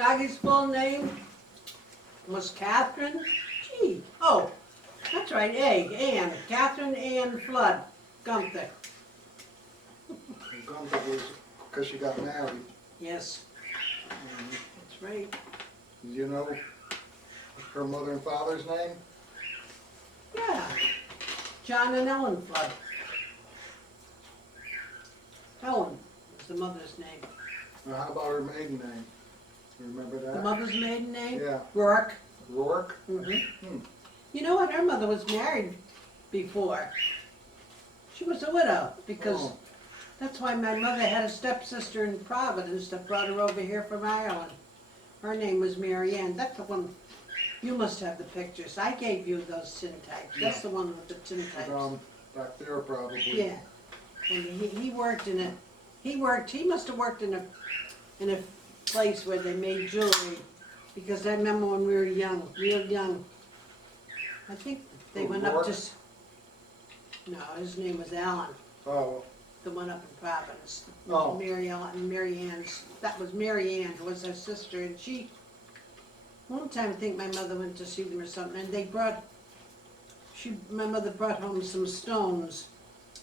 Scotty's full name was Catherine, oh, that's right, Ann, Catherine Ann Flood Gunther. And Gunther was because she got married. Yes, And that's right. do you know her mother and father's name? Yeah, John and Ellen Flood. Ellen was the mother's name. Now, how about her maiden name? Remember that? The mother's maiden name? Yeah. Rourke. Rourke? Mm-hmm. You know what, her mother was married before. She was a widow, because Oh. that's why my mother had a stepsister in Providence that brought her over here from Ireland. Her name was Mary Ann. That's the one, you must have the pictures. I gave you those tin types. That's Yeah. the one with the tin types. Down back there probably. Yeah. And he worked in a, he must have worked in a place where they made jewelry. Because I remember when we were young, real young. I think they went up Rourke? to, no, his name was Alan. Oh, The one up in Providence. Oh. Mary Ann's, that was Mary Ann, who was her sister, and she, one time I think my mother went to see them or something, and they brought, my mother brought home some stones.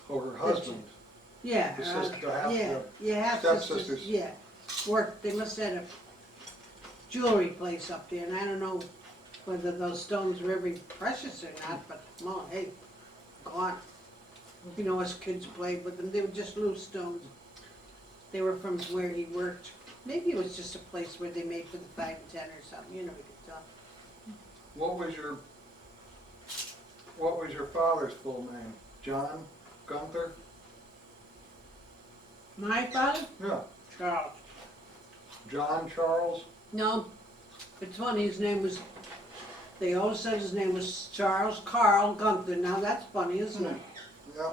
oh, her husband. Yeah. The sister, half stepsisters. sisters, yeah. Worked, they must have had a jewelry place up there, and I don't know whether those stones were very precious or not, but, well, hey, gone. You know, us kids played with them, they were just loose stones. They were from where he worked. Maybe it was just a place where they made for the 5 and 10 or something, you know, we could tell. What was your father's full name? John Gunther? My father? Yeah. Charles. John Charles? No, it's funny, his name was, they always said his name was Charles Carl Gunther. Now that's funny, isn't it? Yeah.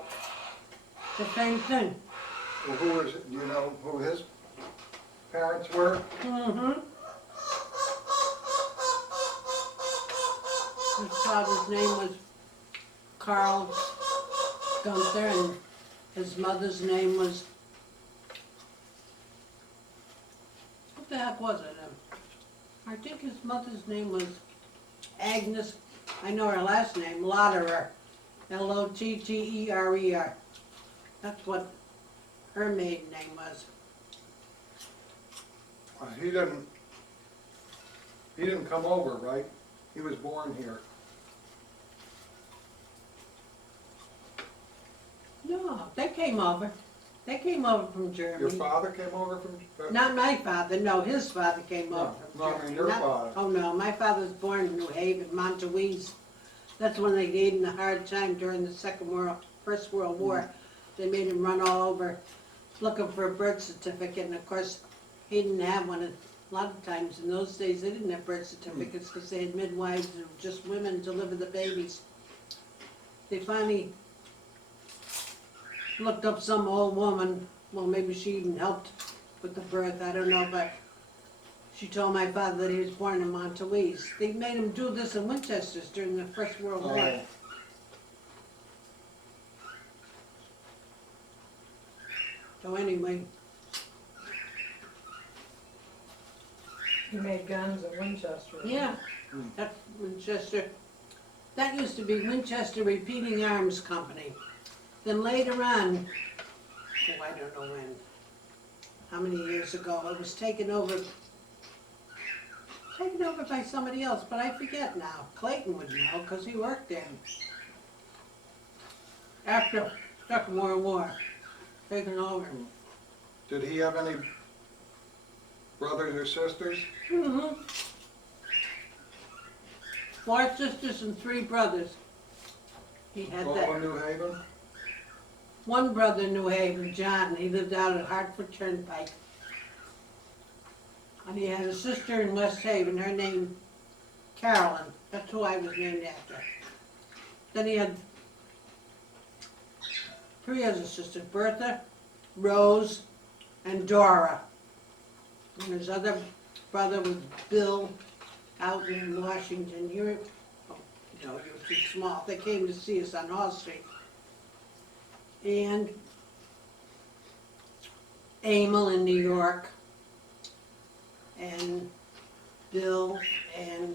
It's the same thing. Well, who is it? Do you know who his parents were? Mm-hmm. His father's name was Carl Gunther, and his mother's name was, what the heck was it? I think his mother's name was Agnes, I know her last name, Lotterer, Lotterer. That's what her maiden name was. He didn't come over, right? He was born here. No, they came over. They came over from Germany. Your father came over from? Not my father, no, his father came over from No, I Germany. mean your Not- father. Oh, no, my father was born in New Haven, Montouise. That's when they gave him a hard time during the First World War. They made him run all over looking for a birth certificate, and of course, he didn't have one. A lot of times in those days, they didn't have birth certificates because they had midwives and just women deliver the babies. They finally looked up some old woman, well, maybe she even helped with the birth, I don't know, but she told my father that he was born in Montouise. They made him do this in Winchester's during the First World War. Oh. So anyway, He made guns at Winchester. yeah, that's Winchester. That used to be Winchester Repeating Arms Company. Then later on, oh, I don't know when, how many years ago, it was taken over by somebody else, but I forget now. Clayton would know, because he worked there. After Second World War, taken over. Did he have any brothers or sisters? Mm-hmm. 4 sisters and 3 brothers. He had All that. in New Haven? One brother in New Haven, John, he lived out at Hartford Turnpike. And he had a sister in West Haven, her name Carolyn. That's who I was named after. Then he had 3 other sisters, Bertha, Rose, and Dora. And his other brother was Bill out in Washington. You were, oh, no, you were too small. They came to see us on Hall Street. And Emil in New York. And Bill, and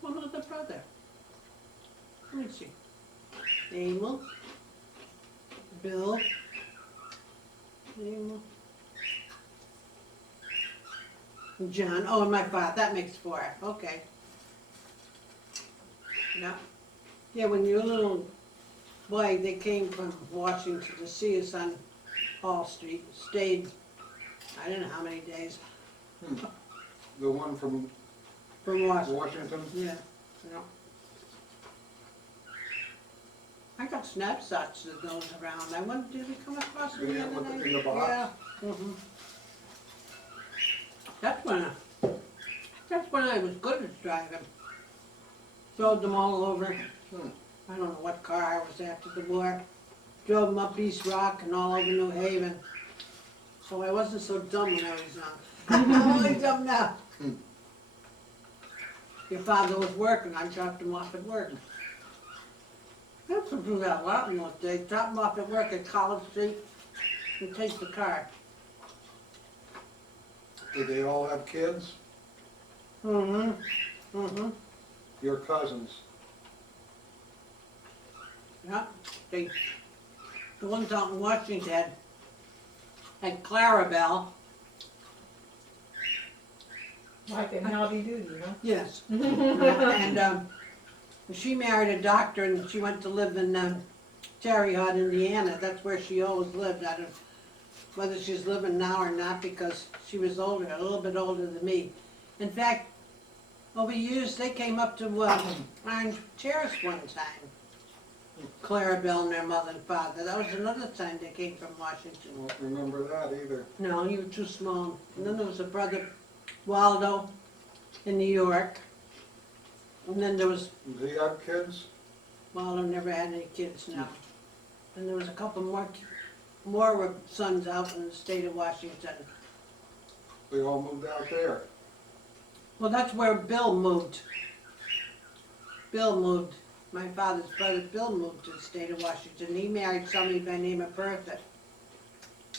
one other brother. Let me see. Emil, Bill, Emil, and John. Oh, and my father. That makes 4. Okay. Yeah. Yeah, when you were a little boy, they came from Washington to see us on Hall Street. Stayed, I don't know how many days. The one from From Washington. Washington? Yeah. Yeah. I got snapshots of those around. I wonder, did we come across them the Yeah, other with the- day? in the box? Yeah. That's when I was good at driving. Drove them all over. I don't know what car I was after the war. Drove them up East Rock and all over New Haven. So I wasn't so dumb when I was young. I'm only dumb now. Your father was working, I dropped him off at work. I used to do that a lot in those days, drop him off at work at College Street and take the car. Did they all have kids? Your cousins? Yeah, the ones out in Washington had Clarabelle. Like in Howdy Doody, huh? Yes. And she married a doctor and she went to live in Terre Haute, Indiana. That's where she always lived. I don't, whether she's living now or not, because she was older, a little bit older than me. In fact, over years, they came up to Orange Terrace one time. Clarabelle and their mother and father. That was another time they came from Washington. I don't remember that either. No, you were too small. And then there was a brother, Waldo, in New York. And then there was, Did he have kids? Waldo never had any kids now. And there was a couple more sons out in the state of Washington. They all moved out there. Well, that's where Bill moved. Bill moved. My father's brother, Bill, moved to the state of Washington. He married somebody by the name of Bertha.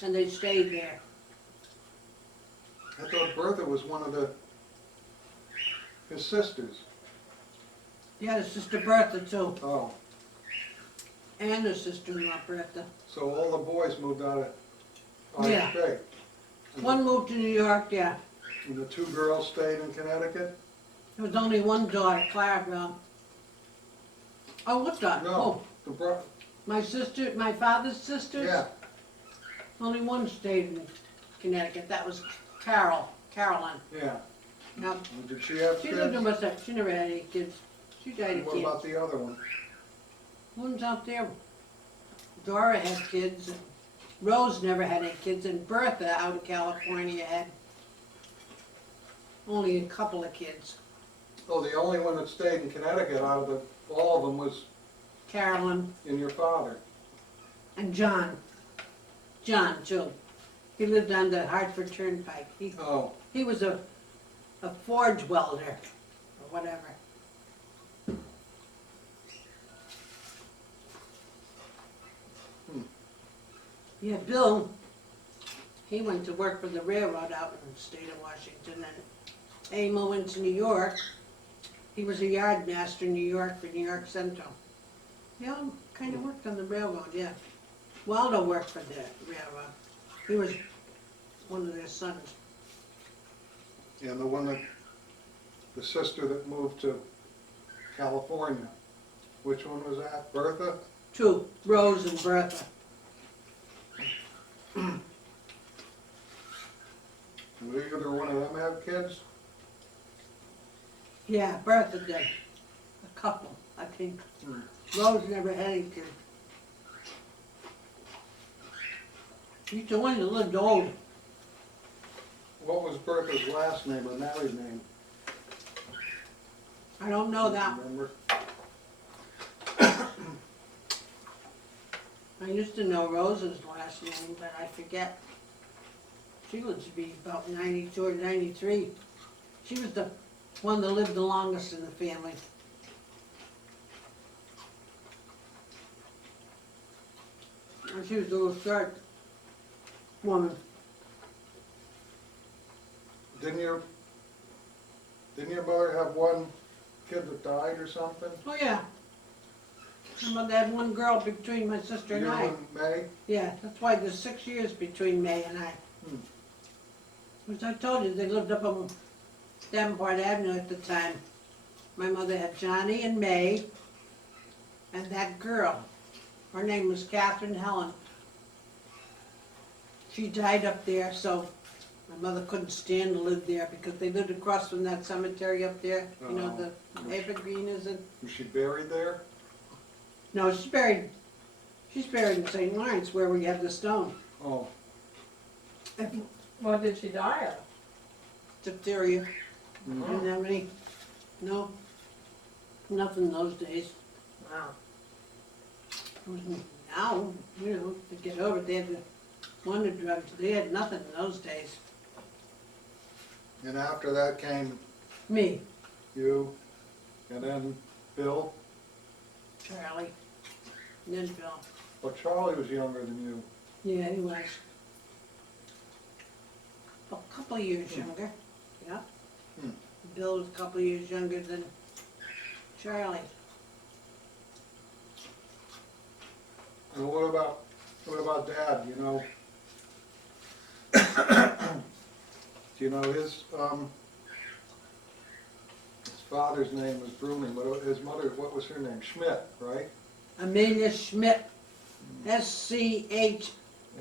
And they stayed there. I thought Bertha was one of his sisters. Yeah, his sister Bertha too. Oh, And his sister-in-law Bertha. so all the boys moved out of Yeah. state. One moved to New York, yeah. And the 2 girls stayed in Connecticut? There was only one daughter, Clarabelle. Oh, what daughter? No, Oh, the bro, my sister, my father's sisters? yeah. Only one stayed in Connecticut. That was Carolyn. Yeah. Now, And did she have she kids? lived in West She never had any kids. She died And of what cancer. about the other one? One's out there. Dora had kids. And Rose never had any kids. And Bertha out in California had only a couple of kids. Oh, the only one that stayed in Connecticut out of all of them was Carolyn in your father. and John. John, too. He lived on the Hartford Turnpike. Oh, He was a forge welder or whatever. Yeah, Bill, he went to work for the railroad out in the state of Washington, and Emil went to New York. He was a yard master in New York for New York Central. They all kind of worked on the railroad, yeah. Waldo worked for the railroad. He was one of their sons. and the sister that moved to California. Which one was that? Bertha? 2, Rose and Bertha. Did either one of them have kids? Yeah, Bertha did. A couple, I think. Rose never had any kids. She's the one that lived old. What was Bertha's last name or married name? I don't know that. Remember? I used to know Rose's last name, but I forget. She lived to be about 92 or 93. She was the one that lived the longest in the family. And she was a little short woman. Didn't your mother have one kid that died or something? Oh, yeah. My mother had one girl between my sister and You I. and May? Yeah, that's why there's 6 years between May and I. Which I told you, they lived up on Davenport Avenue at the time. My mother had Johnny and May and that girl. Her name was Catherine Helen. She died up there, so my mother couldn't stand to live there because they lived across from that cemetery up there. You know, the evergreen is in. Was she buried there? No, she's buried in St. Lawrence where we have the stone. Oh, What did she die of? Diphtheria. mhm. Didn't have any, no, nothing in those days. Wow. Now, you know, to get over it, they had the wonder drugs, they had nothing in those days. And after that came Me, you, and then Bill. Charlie, and then Bill. Well, Charlie was younger than you. Yeah, he was. A couple of years younger, yeah. Hmm. Bill was a couple of years younger than Charlie. And what about Dad, you know? Do you know his father's name was Bruning, but his mother, what was her name? Schmidt, right? Amelia Schmidt, S-C-H,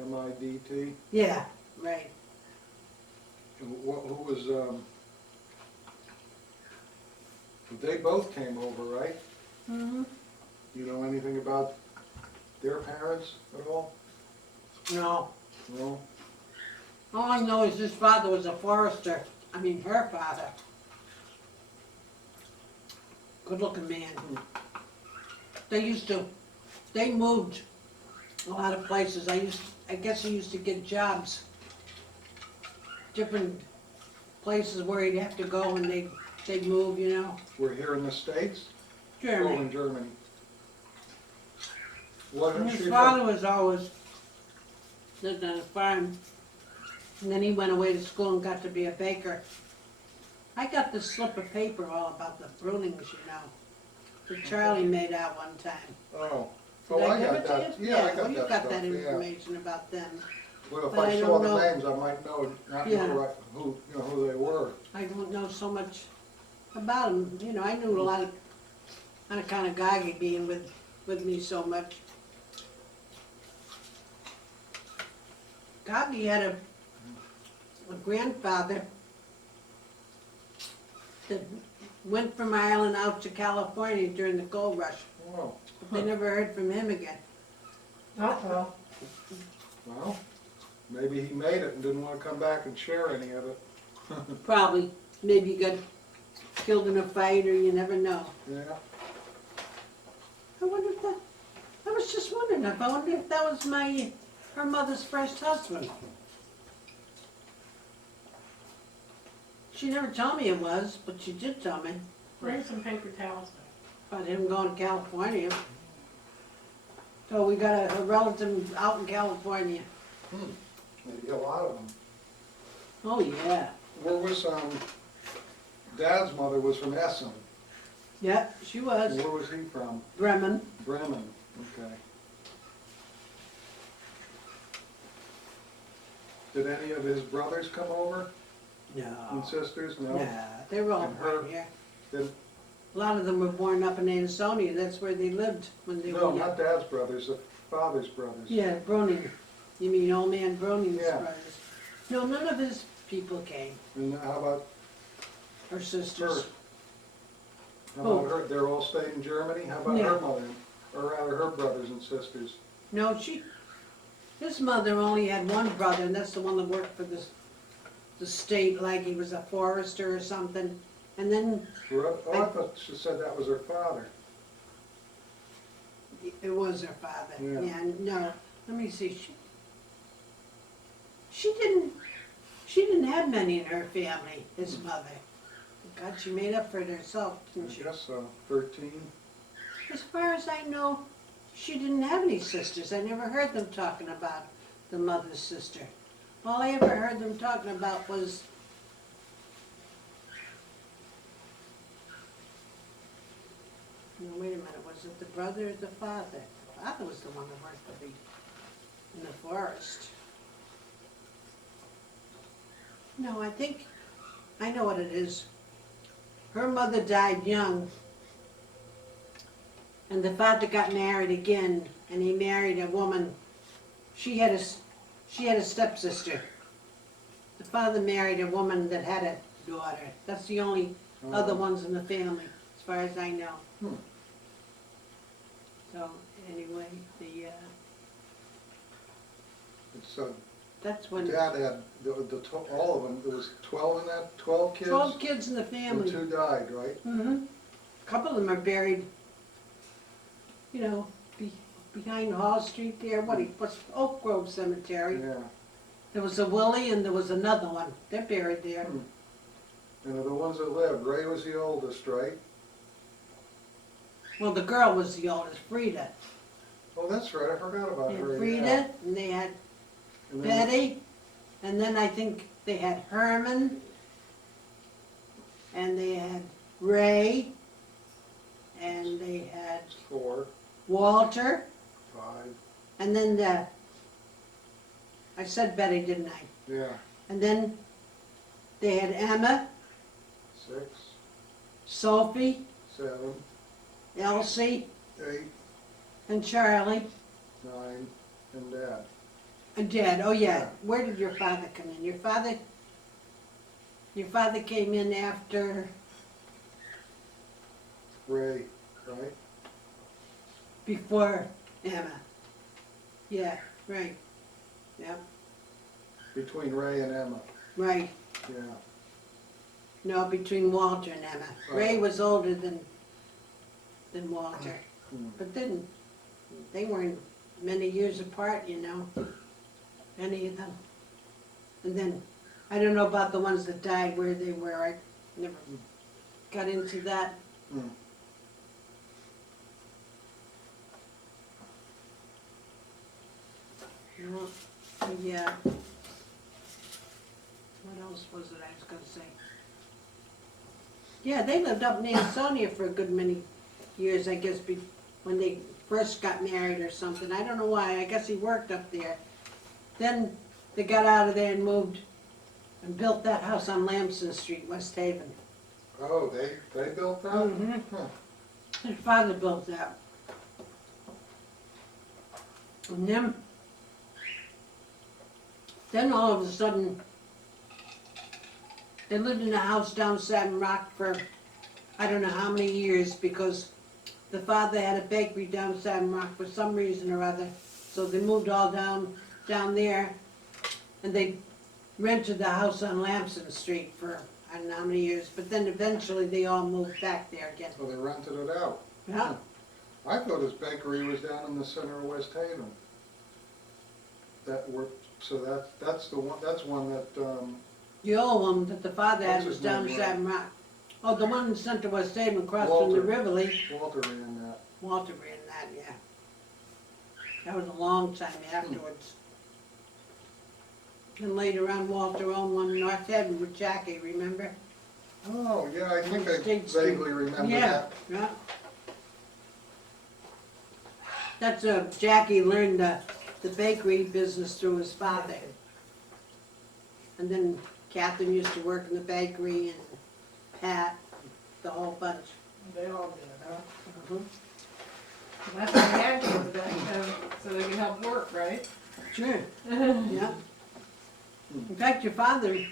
M-I-D-T. yeah, right. And who was, they both came over, right? Mm-hmm. Do you know anything about their parents at all? No, No? all I know is his father was a forester, her father. Good-looking man. They moved a lot of places. I guess he used to get jobs, different places where he'd have to go and they'd move, you know. We're here in the States? Oh, Germany. in Germany. And Wasn't his she father from, was always lived on a farm. And then he went away to school and got to be a baker. I got this slip of paper all about the Brunings, you know, that Charlie made out one time. oh, Did oh, I give got it to that, you? yeah, I well, got you that got stuff, that yeah. information about them. Well, if but I I saw don't the know. names, I might know, not Yeah. know who, you know, who they were. I don't know so much about him. You know, I knew a lot of, on account of Gagi being with me so much. Gagi had a grandfather that went from Ireland out to California during the gold rush. Oh, But they never heard from him again. Uh-oh. well, maybe he made it and didn't want to come back and share any of it. Probably. Maybe he got killed in a fight or you never know. Yeah, I wonder if that, I was just wondering if, I wonder if that was her mother's first husband. She never told me it was, but she did tell me Bring some paper towels back. about him going to California. So we got a relative out in California. maybe a lot of them. Oh, yeah. Where was, Dad's mother was from Essen. Yep, she was. Where was he from? Bremen. Bremen, okay. Did any of his brothers come over and No. sisters? No? Nah, they were all And her- born here. Did, A lot of them were born up in Ansonia. That's where they lived when they no, were not young. Dad's brothers, the father's brothers. Yeah, Bruning. You mean old man Bruning's Yeah. brothers? No, none of his people came. And how about Her her? sisters. How about her? They're all stayed in Germany? How about Yeah. her mother? Or rather, her brothers and sisters? No, his mother only had one brother, and that's the one that worked for the state, like he was a forester or something. And then Oh, I thought she said that was her father. it was her father. Yeah. Yeah, no, let me see. She didn't have many in her family, his mother. God, she made up for it herself, I didn't she? guess so, 13. As far as I know, she didn't have any sisters. I never heard them talking about the mother's sister. All I ever heard them talking about was No, wait a minute, was it the brother or the father? The father was the one that worked for the, in the forest. No, I know what it is. Her mother died young, and the father got married again, and he married a woman. She had a stepsister. The father married a woman that had a daughter. That's the only other ones in the family, as far as I know. Hmm. So, anyway, It's, that's when, Dad had, all of them, there was 12 in that, 12 kids? 12 kids in the And family. 2 died, right? Mm-hmm. A couple of them are buried, you know, behind Hall Street there, what's Oak Grove Cemetery. Yeah. There was a Willie and there was another one. They're buried there. Hmm. And of the ones that lived, Ray was the oldest, right? Well, the girl was the oldest, Frida. Oh, that's right, I forgot about They had Ray. Frida, yeah. and they had And then- Betty, and then I think they had Herman, and they had Ray, and they had 4, Walter, 5, and then I said Betty, didn't I? yeah, And then they had Emma, 6, Sophie, 7, Elsie, 8, and Charlie, 9, and Dad. and Dad. Oh yeah, Yeah. where did your father come in? Your father came in after, Ray, right? before Emma. Yeah, right. Yep, Between Ray and Emma, right. yeah. No, between Walter and Emma. Ray Oh. was older than Walter, Hmm. but then they weren't many years apart, you know, any of them. And then, I don't know about the ones that died, where they were, I never got into that. Hmm. No, yeah. What else was it I was gonna say? Yeah, they lived up in Ansonia for a good many years, I guess, when they first got married or something. I don't know why, I guess he worked up there. Then they got out of there and moved and built that house on Lamson Street, West Haven. Oh, they built that? Mhm. Huh. His father built that. And then all of a sudden, they lived in a house down Satin Rock for I don't know how many years, because the father had a bakery down Satin Rock for some reason or other. So they moved all down there, and they rented the house on Lamson Street for I don't know how many years. But then eventually they all moved back there again. So they rented it out. Yeah. I thought his bakery was down in the center of West Haven. That's the one, that's one that, The old one that the father had What's was his down name, Satin Rock. Oh, the one in Center West Haven across from the Walter. Rivoli. Walter ran that. Walter ran that, yeah. That was a long time afterwards. And later on, Walter owned one in North Haven with Jackie, remember? Oh, yeah, I think I State Street. vaguely remember Yeah, that. yeah. That's Jackie learned the bakery business through his father. And then Catherine used to work in the bakery, and Pat, the whole bunch. They all did, huh? Mhm. That's what they had to do, so they could help work, right? Sure, yeah. In fact, your father,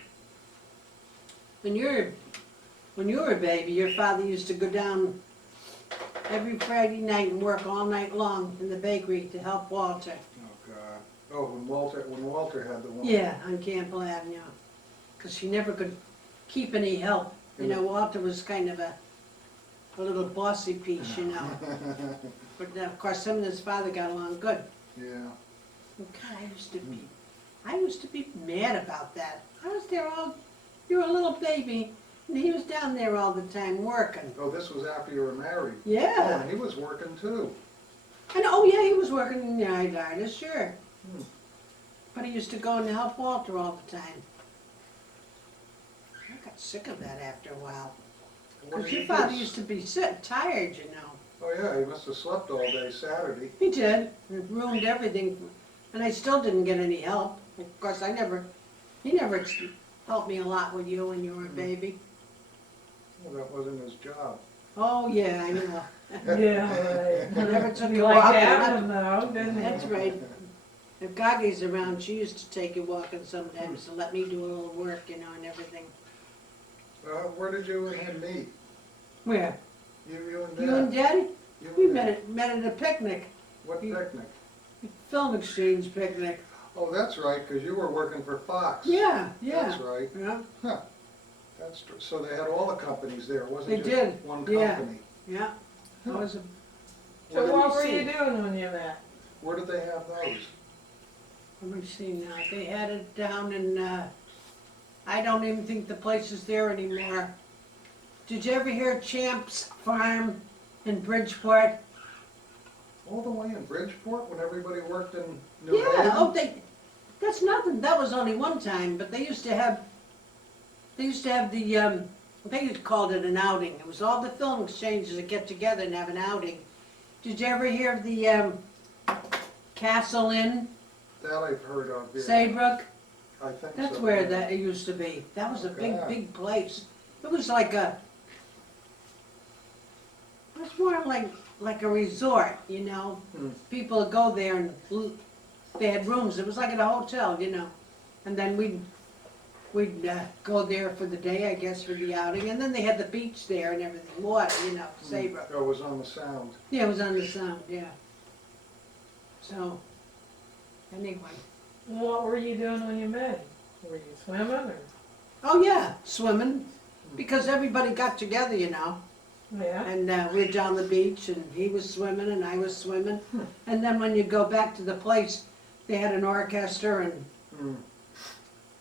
when you were a baby, your father used to go down every Friday night and work all night long in the bakery to help Walter. Oh, God. Oh, when Walter had the one. Yeah, on Campbell Avenue. Because she never could keep any help. You know, Walter was kind of a little bossy piece, you know. But of course, him and his father got along good. Yeah. Oh, God, I used to be mad about that. I was there you were a little baby, and he was down there all the time working. Oh, this was after you were married? Oh, Yeah. and he was working too. And oh yeah, he was working in the artist, sure. Hmm. But he used to go and help Walter all the time. I got sick of that after a while. What Because did your he father do? used to be sick, tired, you know. Oh, yeah, he must have slept all day Saturday. He did. It ruined everything. And I still didn't get any help. Of course, he never helped me a lot with you when you were a baby. Well, that wasn't his job. Oh, yeah, I know. Yeah, right. Never took You you like walking. having him though, didn't you? That's right. If Gagi's around, she used to take you walking sometimes to let me do a little work, you know, and everything. Where did you and him meet? Where? You and Dad? You and Daddy? You We and Dad. met at a picnic, What picnic? film exchange picnic. Oh, that's right, 'cause you were working for Fox. Yeah, That's yeah. right. Yeah, Huh. That's true. So they had all the companies there, it They wasn't just did, one yeah. company? yeah. That was a, So Let what me were see. you doing when you met? Where did they have those? let me see now, they had it down in, I don't even think the place is there anymore. Did you ever hear Champ's Farm in Bridgeport? All the way in Bridgeport when everybody worked in New Haven? Yeah, oh, that's nothing, that was only one time, but they used to have the, they called it an outing. It was all the film exchanges that get together and have an outing. Did you ever hear of the, Castle Inn, That I've heard of, yeah. Saybrook? I think so. That's where yeah. that it used to be. That was a big, God. big place. It was like it was more like a resort, you know? Hmm. People would go there and they had rooms. It was like at a hotel, you know? And then we'd go there for the day, I guess, for the outing. And then they had the beach there and everything, water, you know, Saybrook. Oh, it was on the Sound. Yeah, it was on the Sound, yeah. So, anyway. What were you doing when you met him? Were you swimming or? Oh, yeah, swimming. Because everybody got together, you know. Yeah. And we were down the beach, and he was swimming, and I was swimming. And then when you go back to the place, they had an orchestra and Hmm.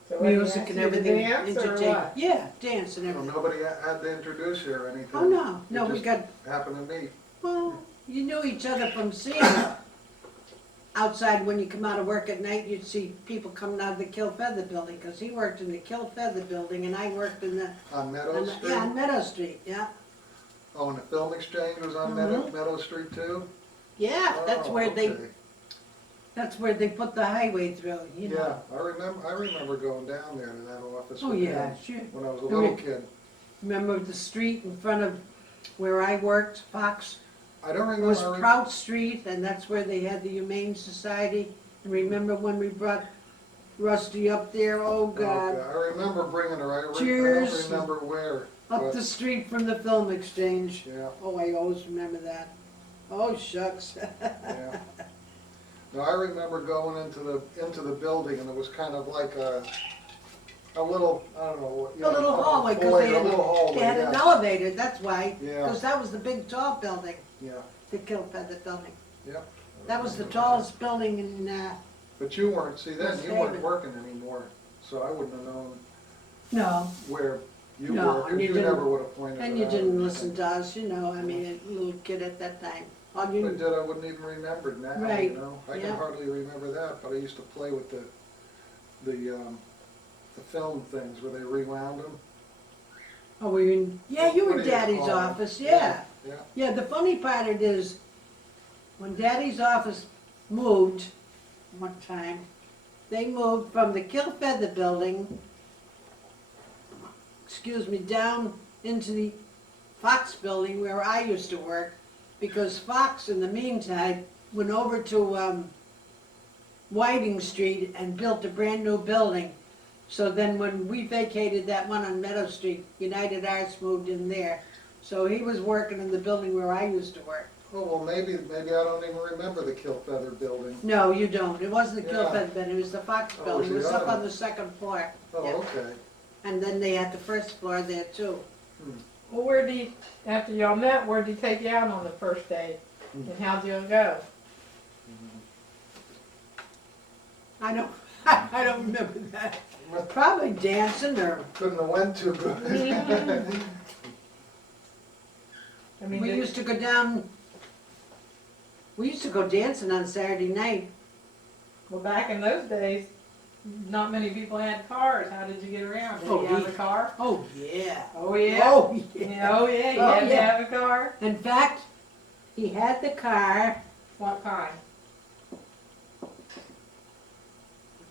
So what, he music asked and you to everything. dance or entertain- what? Yeah, dance and So everything. nobody had to introduce you or anything? Oh, no, no, You we just got, happened to meet? well, you knew each other from seeing outside when you come out of work at night, you'd see people coming out of the Kill Feather building, because he worked in the Kill Feather building, and I worked in the, On Meadow Street? yeah, on Meadow Street, yeah. Oh, and the film exchange was on Mhm. Meadow Street too? Yeah, that's Oh, where okay. that's where they put the highway through, you know. Yeah, I remember going down there to that office Oh, with yeah, him sure. when I was a little kid. Remember the street in front of where I worked, Fox? I don't It remember. was Prout Street, and that's where they had the Humane Society. And remember when we brought Rusty up there? Oh, God. I remember bringing her, I Cheers. don't remember where. Up but- the street from the film exchange. Yeah, Oh, I always remember that. Oh, shucks. yeah. No, I remember going into the building and it was kind of like a little, I don't know what. you A know, little hallway, because foyer, a little hallway, they had an yeah. elevator, that's why. Yeah. Because that was the big tall building, Yeah, the Kill Feather building. yeah. That was the tallest building in, But you weren't, see, then West you weren't Haven. working anymore, so I wouldn't have known no, where you No, were, and because you you didn't- never would have pointed it out. and you or didn't anything. listen to us, you know, I mean, a little kid at that time. All If you I did, I wouldn't even remember it now, Right, you know? I yeah. can hardly remember that, but I used to play with the film things where they rewound them. Oh, were you in, yeah, you were What in do you Daddy's call it? office, yeah. Yeah, Yeah, the funny part it is, when Daddy's office moved one time, they moved from the Kill Feather building, excuse me, down into the Fox building where I used to work, because Fox, in the meantime, went over to Whiting Street and built a brand-new building. So then when we vacated that one on Meadow Street, United Arts moved in there. So he was working in the building where I used to work. oh, well, maybe I don't even remember the Kill Feather building. No, you don't. It wasn't the Kill Yeah. Feather building, it was the Fox Oh, building. It was was the up other on one? the second floor. Oh, Yeah. okay. And then they had the first floor there too. Well, where did he, after y'all met, where'd he take you out on the first day? And how'd y'all go? I don't, I don't remember that. Probably dancing or, Couldn't have went too good. I mean, we did- used to go down, we used to go dancing on Saturday night. well, back in those days, not many people had cars. How did you get around? Did Oh, you have we- a car? Oh, yeah. Oh, yeah? Oh, yeah. Yeah, oh, yeah, you Oh, had to yeah. have a car? In fact, he had the car. What kind?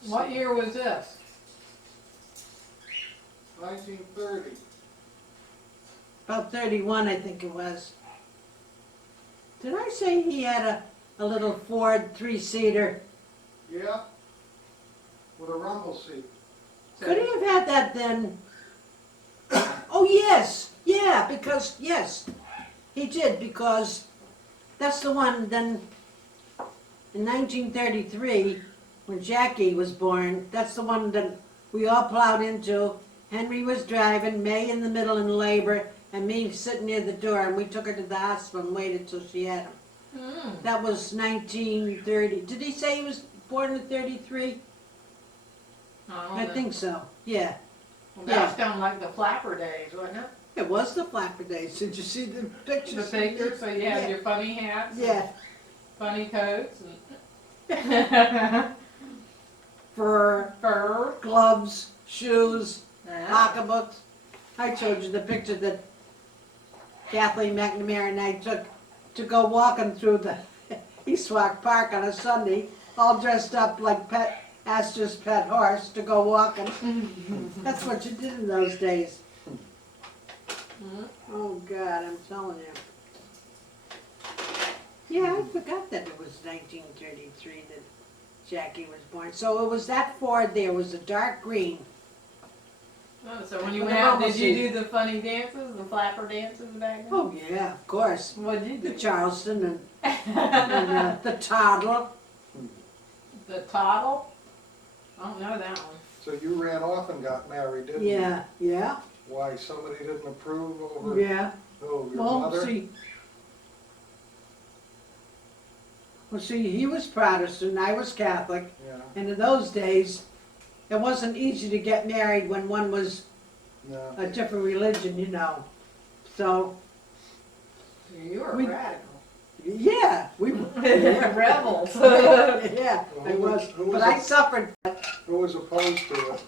What year was this? 1930. About 31, I think it was. Did I say he had a little Ford three-seater? Yeah. With a rumble seat. Could he have had that then? Oh, yes, yeah, because, yes, he did, because that's the one then, in 1933, when Jackie was born, that's the one that we all plowed into. Henry was driving, May in the middle in labor, and me sitting near the door, and we took her to the hospital and waited till she had him. Mm. That was 1930. Did he say he was born in 33? I think so, yeah. Well, that's kind of like the flapper days, wasn't it? It was the flapper days. Did you see the pictures? The pictures, so you have Yeah. your funny hats, and Yeah, funny coats, and fur, fur. gloves, shoes, Yeah. pocketbooks. I showed you the picture that Kathleen McNamara and I took to go walking through the Eastwalk Park on a Sunday, all dressed up like Astor's pet horse to go walking. That's what you did in those days. Mm. Oh, God, I'm telling you. Yeah, I forgot that it was 1933 that Jackie was born. So it was that Ford there, was a dark green. Oh, so when you With went the out, rumble did you seat. do the funny dances, the flapper dances back then? Oh, yeah, of course. What'd you The do? Charleston and the toddler. The toddle? I don't know that one. So you ran off and got married, didn't you? Yeah, yeah, Why, somebody didn't approve over, yeah. oh, your Well, mother? see, he was Protestant, I was Catholic, Yeah, and in those days, it wasn't easy to get married when one was no. a different religion, you know. So, You were We- radical. yeah, we Rebels. yeah, Well, I who was, was but I it? suffered. Who was opposed to it?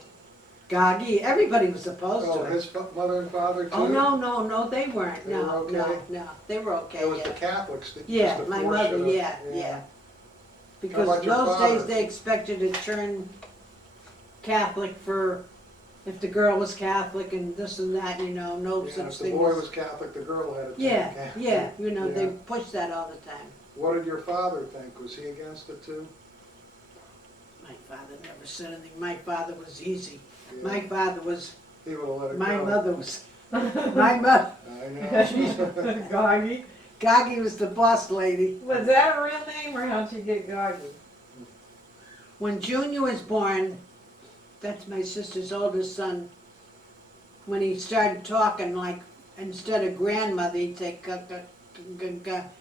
Goggy, everybody was opposed Oh, to it. his mother and father too? Oh, no, they weren't, They were no, okay? no, they were okay, It was the yeah. Catholics that used Yeah, to my force mother, it. yeah. Because about in your those days, father? they expected to turn Catholic for, if the girl was Catholic and this and that, you know, no Yeah, such if the thing boy as. was Catholic, the girl had to turn Yeah, Catholic. yeah, you know, they Yeah. pushed that all the time. What did your father think? Was he against it too? My father never said anything, my father was easy. Yeah. My father was, He would have let it my go. mother was, my mother, I know. Goggy. Goggy was the boss lady. Was that a real name or how'd you get Goggy? When Junior was born, that's my sister's oldest son, when he started talking like, instead of grandmother, he'd say,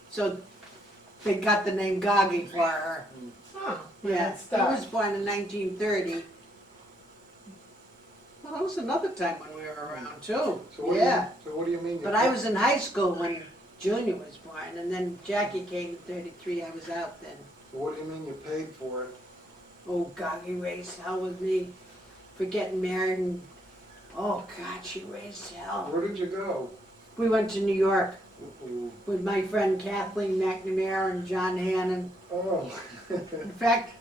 so they got the name Goggy for her. Huh. Yeah, That he stuck. was born in 1930. Well, that was another time when we were around too. So what Yeah, do you mean? but I was in high school when Junior was born, and then Jackie came in 33, I was out then. So what do you mean you paid for it? Oh, Goggy raised hell with me for getting married, and oh God, she raised hell. Where did you go? We went to New York Ooh. with my friend Kathleen McNamara and John Hannon. Oh. In fact,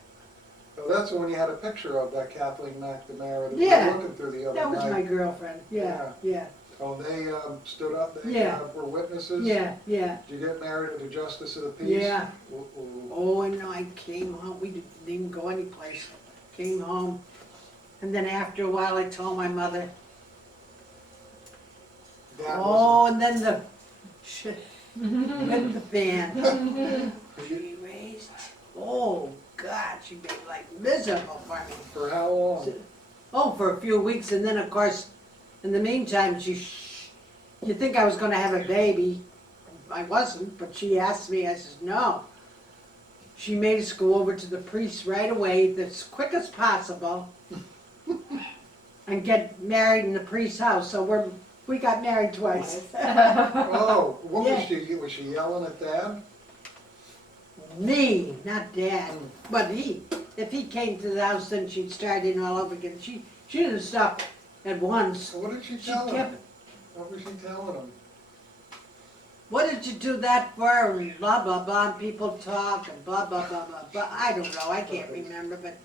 Oh, that's when you had a picture of that Kathleen McNamara that Yeah. you were looking through the other that was night. my girlfriend. Yeah, yeah, Oh, they stood up, they Yeah. were witnesses? yeah, yeah, Did you get married to the Justice of the Peace? yeah. Ooh. Oh, and I came home, we didn't even go anyplace. Came home, and then after a while I told my mother, That oh, and then the, shit, hit the fan. She raised, oh God, she made life miserable for me. for how long? Oh, for a few weeks, and then of course, in the meantime, you think I was gonna have a baby. I wasn't, but she asked me, I said, no. She made us go over to the priest right away, as quick as possible, and get married in the priest's house, so we got married twice. Oh, what Yeah. was she yelling at Dad? Me, not Dad, but if he came to the house, then she'd start in all over again. She didn't stop at once. So what did she She tell him? kept, What was she telling him? what did you do that for? And blah, blah, blah, and people talk and blah, blah, blah, blah, blah. I don't know, I can't remember, but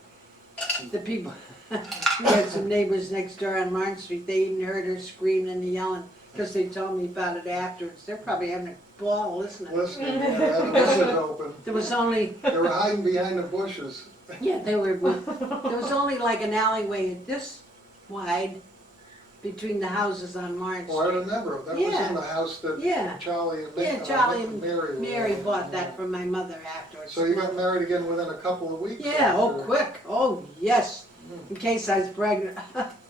the people, we had some neighbors next door on Martin Street, they even heard her screaming and yelling, because they told me about it afterwards. They're probably having a ball listening. Listening, yeah, the bushes open. There was only, They were hiding behind the bushes. yeah, there was only like an alleyway this wide between the houses on Martin Oh, I Street. remember, that was Yeah. in the house that Yeah. Charlie and Yeah, Charlie and Mary were Mary in. bought that from my mother afterwards. So you got married again within a couple of weeks? Yeah, oh, after- quick, oh, yes, in case I was pregnant.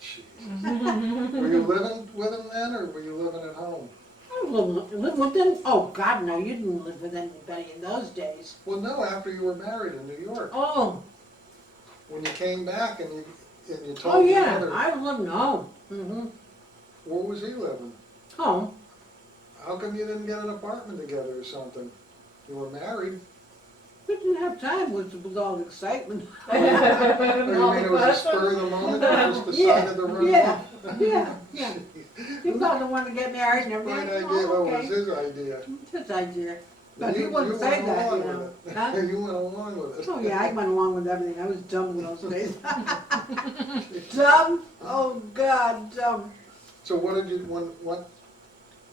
Jeez. Were you living with him then, or were you living at home? I lived with them, oh, God, no, you didn't live with anybody in those days. Well, no, after you were married in New York. Oh, When you came back and you told oh, your yeah, mother, I lived home, where was he living? home. How come you didn't get an apartment together or something? You were married. We didn't have time with all the excitement. Oh, you mean it was a spur of the moment, you just decided to run Yeah, off? yeah. You thought I wanted to get married and Great everything. idea, Oh, what was okay. his idea? His idea. But And he wouldn't you say went that, along you know. with it. Huh? You went along with it. Oh, yeah, I went along with everything. I was dumb in those days. Dumb? Oh, God, dumb. So what did you,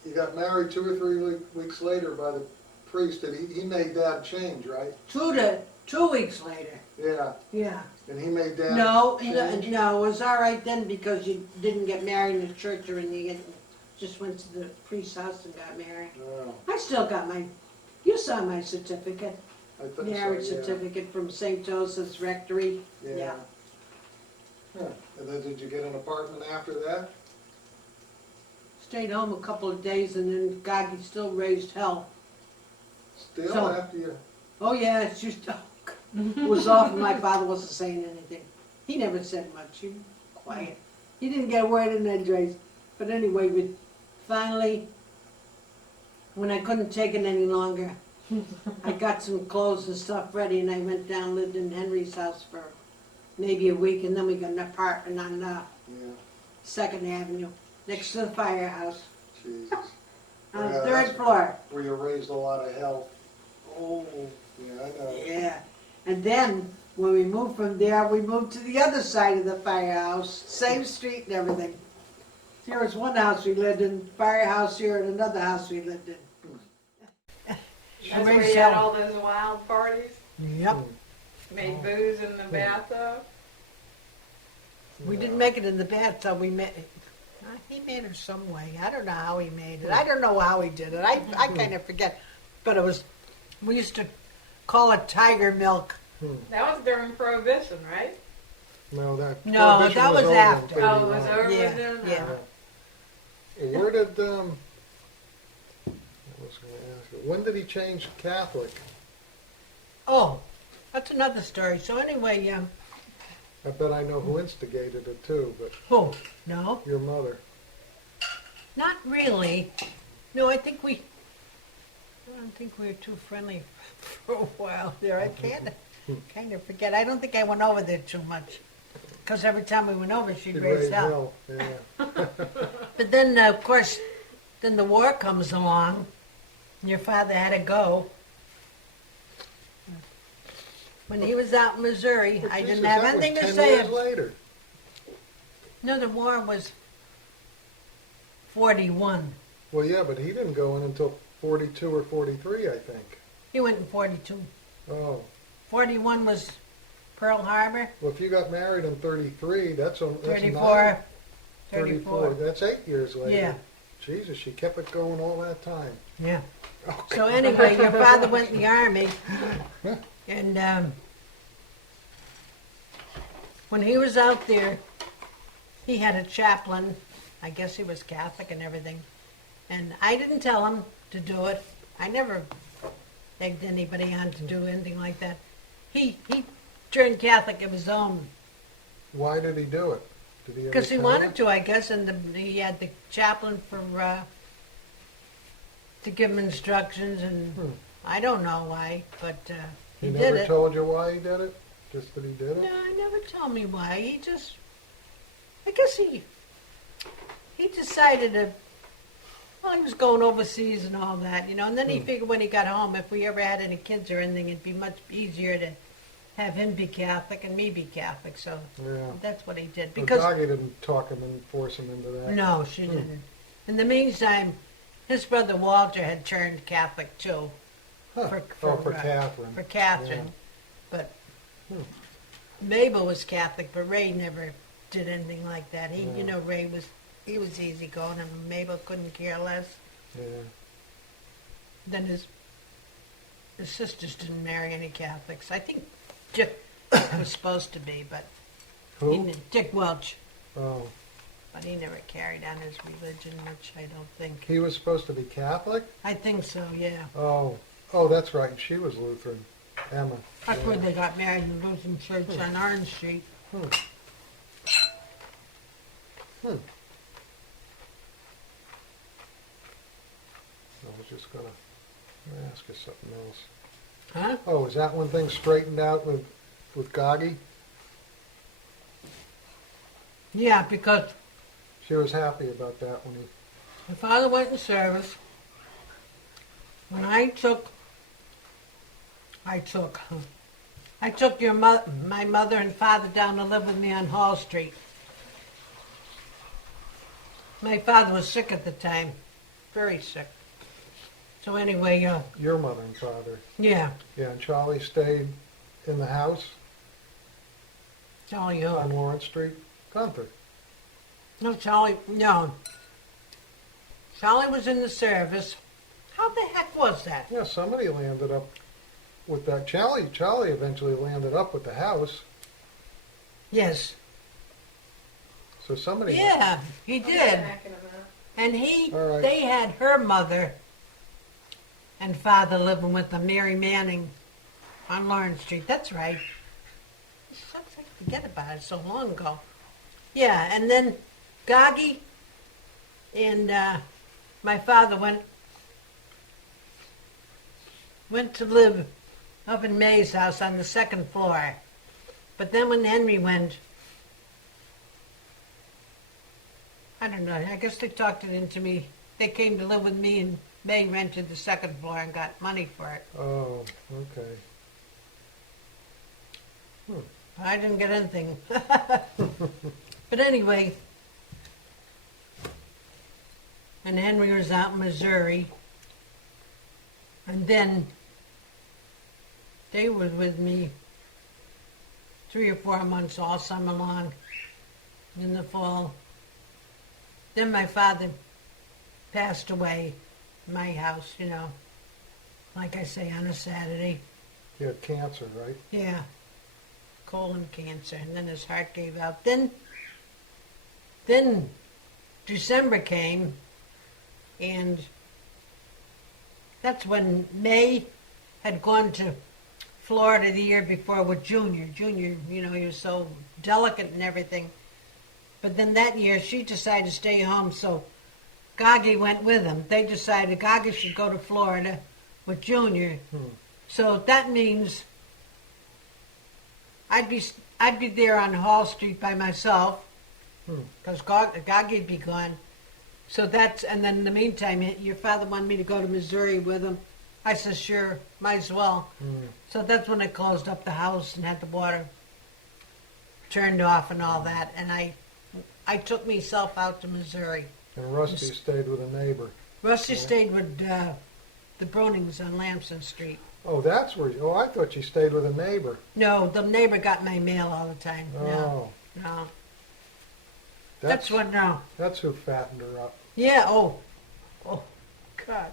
you got married 2 or 3 weeks later by the priest, and he made Dad change, right? 2 weeks later. Yeah, Yeah. and he made Dad No, change? no, it was all right then because you didn't get married in the church or anything. You just went to the priest's house and got married. No, I still got you saw my certificate, I think so, marriage yeah. certificate from St. Joseph's Rectory. Yeah. Huh. And then did you get an apartment after that? Stayed home a couple of days and then God, he still raised hell. Still So- after you? Oh, yeah, it's just, it was awful. My father wasn't saying anything. He never said much. He was quiet. He didn't get a word in edgeways. But anyway, we finally, when I couldn't take it any longer, I got some clothes and stuff ready and I went down, lived in Henry's house for maybe a week, and then we got an apartment on Yeah, 2nd Avenue, next to the firehouse, Jesus. on the Yeah, 3rd that's- floor. Where you raised a lot of hell. Oh, Yeah, I know. yeah. And then, when we moved from there, we moved to the other side of the firehouse, same street and everything. There was one house we lived in, firehouse here, and another house we lived in. That's where you had all those wild parties, Yep. made booze in the bathtub. We didn't make it in the bathtub, we made, he made it some way. I don't know how he made it. I don't know how he did it. I kind of forget. But it was, we used to call it tiger milk. That was during Prohibition, right? No, that. No, Prohibition that was over in after. Oh, it was 39. over Yeah, then? yeah. Where did, I was gonna ask you, when did he change Catholic? Oh, that's another story. So anyway, I bet I know who instigated it too, but who? No, your mother. not really. No, I don't think we were too friendly for a while there. I kind of forget. I don't think I went over there too much. Because every time we went over, she'd raise hell. Yeah. But then, of course, then the war comes along. And your father had to go. When he was out in Missouri, But I Jesus, didn't have that was anything to 10 say. years later. No, the war was 41. Well, yeah, but he didn't go in until 42 or 43, I think. He went in 42. Oh, 41 was Pearl Harbor. well, if you got married in 33, that's 34. 34. That's 8 years later. Yeah. Jesus, she kept it going all that time. Yeah. Okay. So anyway, your father went in the army, and when he was out there, he had a chaplain. I guess he was Catholic and everything. And I didn't tell him to do it. I never egged anybody on to do anything like that. He turned Catholic of his own Why did he do it? Did he ever because he tell wanted you? to, I guess. And he had the chaplain for to give him instructions, and I don't know why, but he did never it. told you why he did it? Just that he did No, it? he never told me why. He just, I guess he decided to, Well, he was going overseas and all that, you know, and then he figured when he got home, if we ever had any kids or anything, it'd be much easier to have him be Catholic and me be Catholic, so Yeah. that's what he did. But Because, Doggy didn't talk him and force him into that. no, she didn't. In the meantime, his brother Walter had turned Catholic too, Huh. For Catherine. for Catherine. But Mabel was Catholic, but Ray never did anything like that. He, you know, Ray was, he was easygoing, and Mabel couldn't care less. Yeah. Then his sisters didn't marry any Catholics. I think Dick was supposed to be, but he Who? didn't. Dick Welch, Oh. but he never carried on his religion much, I don't think. He was supposed to be Catholic? I think so, yeah. Oh. Oh, that's right. She was Lutheran. Emma. That's Yeah. where they got married in the Lutheran Church on Orange Street. Hmm. Hmm. I was just gonna ask you something else. Huh? Oh, is that when things straightened out with Goggy? Yeah, because She was happy about that when he. my father went in service. When I took my mother and father down to live with me on Hall Street. My father was sick at the time, very sick. So anyway, Your mother and father. yeah, Yeah, and Charlie stayed in the house Charlie, on Lawrence Street. Gunther. no, Charlie was in the service. How the heck was that? Yeah, somebody landed up with that. Charlie eventually landed up with the house. Yes, So somebody. yeah, he I'm did. backing him up. And All right. they had her mother and father living with them, Mary Manning, on Lawrence Street. That's right. Shucks, I forget about it so long ago. Yeah, and then Goggy and my father went to live up in May's house on the second floor. But then when Henry went, I don't know, I guess they talked it into me. They came to live with me and May rented the second floor and got money for it. Oh, okay. I didn't get anything. But anyway, and Henry was out in Missouri. And then they were with me 3 or 4 months all summer long in the fall. Then my father passed away in my house, you know, like I say, on a Saturday. He had cancer, right? Yeah, colon cancer, and then his heart gave out. Then December came, and that's when May had gone to Florida the year before with Junior. Junior, you know, he was so delicate and everything. But then that year, she decided to stay home, so Goggy went with him. They decided Goggy should go to Florida with Junior. So that means I'd be there on Hall Street by myself, because Goggy'd be gone. So that's, and then in the meantime, your father wanted me to go to Missouri with him. I said, sure, might as well. So that's when I closed up the house and had the water turned off and all that. And I took myself out to Missouri. And Rusty stayed with a neighbor. Rusty stayed with the Brunings on Lamson Street. Oh, that's where. Oh, I thought she stayed with a neighbor. No, the neighbor got my mail all the time. Oh, No. That's what, no. That's who fattened her up. Yeah, oh, God.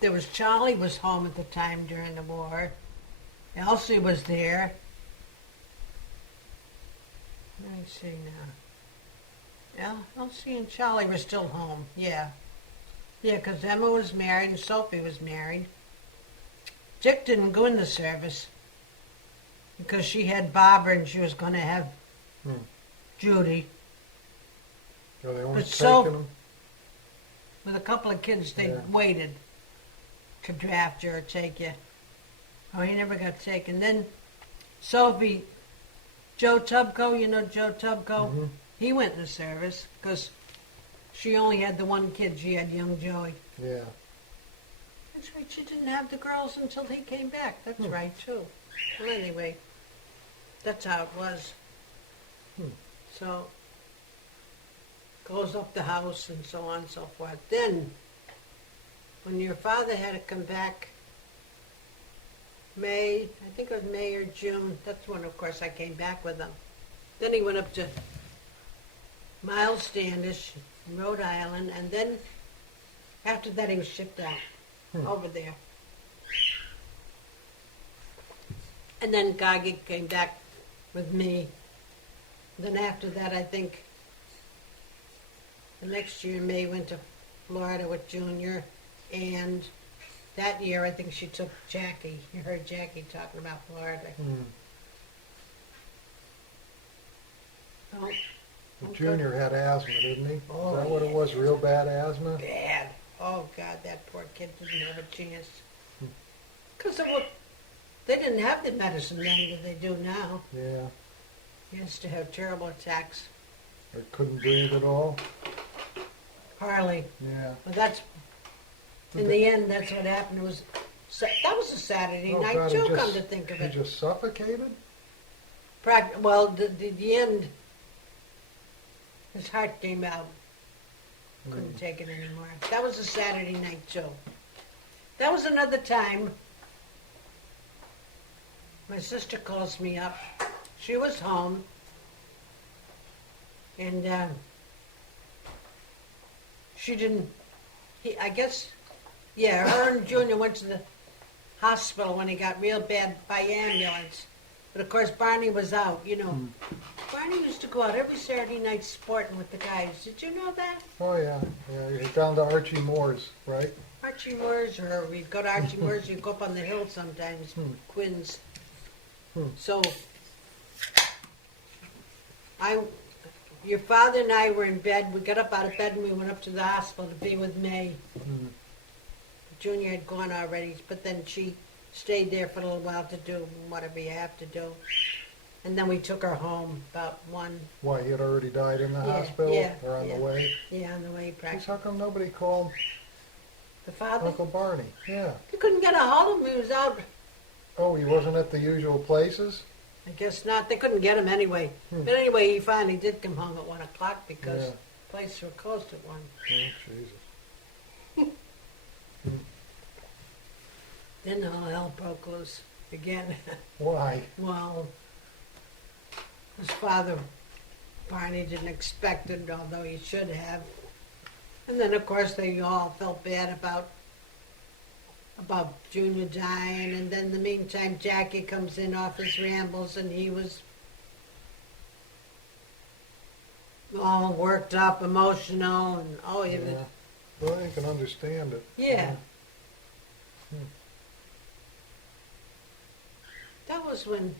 There was, Charlie was home at the time during the war. Elsie was there. Let me see now. Yeah, Elsie and Charlie were still home, yeah. Yeah, because Emma was married and Sophie was married. Dick didn't go in the service because she had Barbara and she was going to have Judy. Oh, they weren't But taking so- them. With a couple of kids, they Yeah. waited to draft you or take you. Oh, he never got taken. Then Sophie, Joe Tubko, you know Joe Tubko? Mhm. He went in the service because She only had the one kid, she had young Joey. Yeah. That's right, she didn't have the girls until he came back, that's right too. Well, anyway, that's how it was. So, goes up the house and so on and so forth. Then, when your father had to come back, May, I think it was May or June, that's when, of course, I came back with him. Then he went up to Miles Standish in Rhode Island, and then after that he was shipped out over there. And then Gagi came back with me. Then after that, I think the next year, May went to Florida with Junior, and that year I think she took Jackie. You heard Jackie talking about Florida. Oh, Well, Junior had asthma, didn't he? Oh, Is that what it was? Real bad asthma? bad. Oh God, that poor kid didn't have a chance. Because they didn't have the medicine then that they do now. Yeah. He used to have terrible attacks. Or couldn't breathe at all? Harley. Yeah. But that's, in the end, that's what happened. It was, that was a Saturday night God, he too, just- come to think of He it. just suffocated? Well, the end, his heart came out. Couldn't take it anymore. That was a Saturday night too. That was another time. My sister calls me up. She was home. And she didn't, I guess, yeah, her and Junior went to the hospital when he got real bad by ambulance. But of course, Barney was out, you know. Barney used to go out every Saturday night sporting with the guys. Did you know that? Oh, yeah. Yeah, he found the Archie Moores, right? Archie Moore's, or we'd go to Archie Moore's, we'd go up on the hill sometimes, Quinn's. So, your father and I were in bed. We got up out of bed and we went up to the hospital to be with May. Junior had gone already, but then she stayed there for a little while to do whatever you have to do. And then we took her home about 1. Why, he had already died in the Yeah, hospital? yeah, Or on yeah. the way? Yeah, on the way Geez, practice. how come nobody called The father? Uncle Barney? Yeah. You couldn't get a hold of him. He was out. Oh, he wasn't at the usual places? I guess not. They couldn't get him anyway. But anyway, he finally did come home at 1 o'clock because Yeah. the place were closed at 1. Oh, Jesus. Then all hell broke loose again. Why? Well, his father, Barney, didn't expect it, although he should have. And then, of course, they all felt bad about Junior dying. And then in the meantime, Jackie comes in off his rambles, and he was all worked up, emotional, and he was, Yeah. Well, I can understand it. yeah. That was when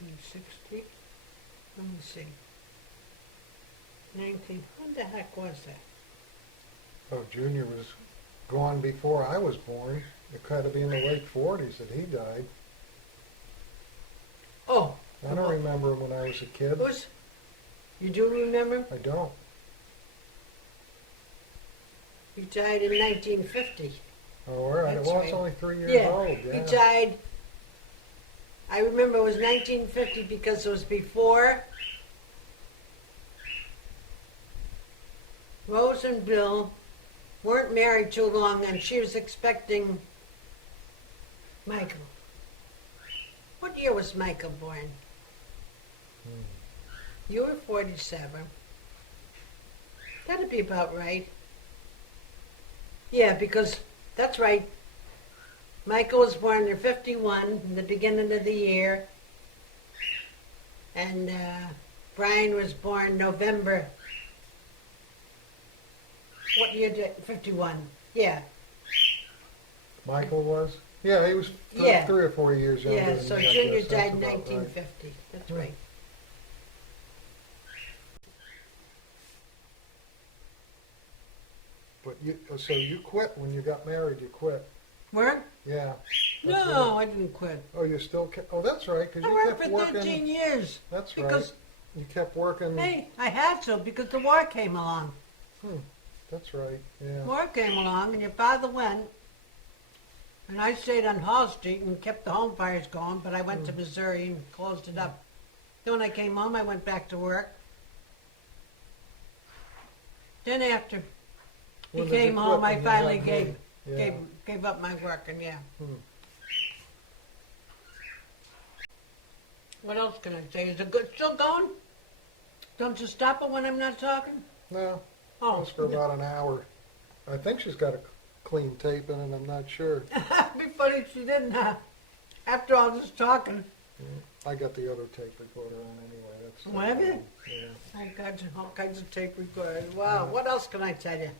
1960. Let me see. 19. When the heck was that? Oh, Junior was gone before I was born. It had to be in the late 40s that he died. Oh, I don't remember him when I was a kid. it was. You do remember? I don't. He died in 1950. Oh, all right. That's Well, right. it's only 3 years Yeah, old. he Yeah. died. I remember it was 1950 because it was before Rose and Bill weren't married too long, and she was expecting Michael. What year was Michael born? You were 47. That'd be about right. Yeah, because that's right. Michael was born in 51, in the beginning of the year. And Brian was born November. What year did 51? Yeah. Michael was? Yeah, he was Yeah. 3 or 4 years younger Yeah, than so me, I Junior guess. died That's in about right. 1950. That's right. But so you quit when you got married, you quit. Where? Yeah. That's No, right. I didn't quit. Oh, you still oh, that's right, because I you worked kept for working. 13 years. That's right. Because You kept working. Hey, I had to because the war came along. That's right, yeah. War came along and your father went. And I stayed on Hall Street and kept the home fires going, but I went to Missouri and closed it up. Then when I came home, I went back to work. Then after he When did you came quit? home, I When you finally had gave, him? Yeah. gave, gave up my work, and yeah. What else can I say? Is it good, still going? Don't you stop it when I'm not talking? No, Oh, just for about an hour. I think she's got a clean tape in it, I'm not sure. it'd be funny if she didn't. After all this talking, I got the other tape recorder on anyway. That's Oh, have you? Yeah. I got all kinds of tape recorders. Wow, what else can I tell you?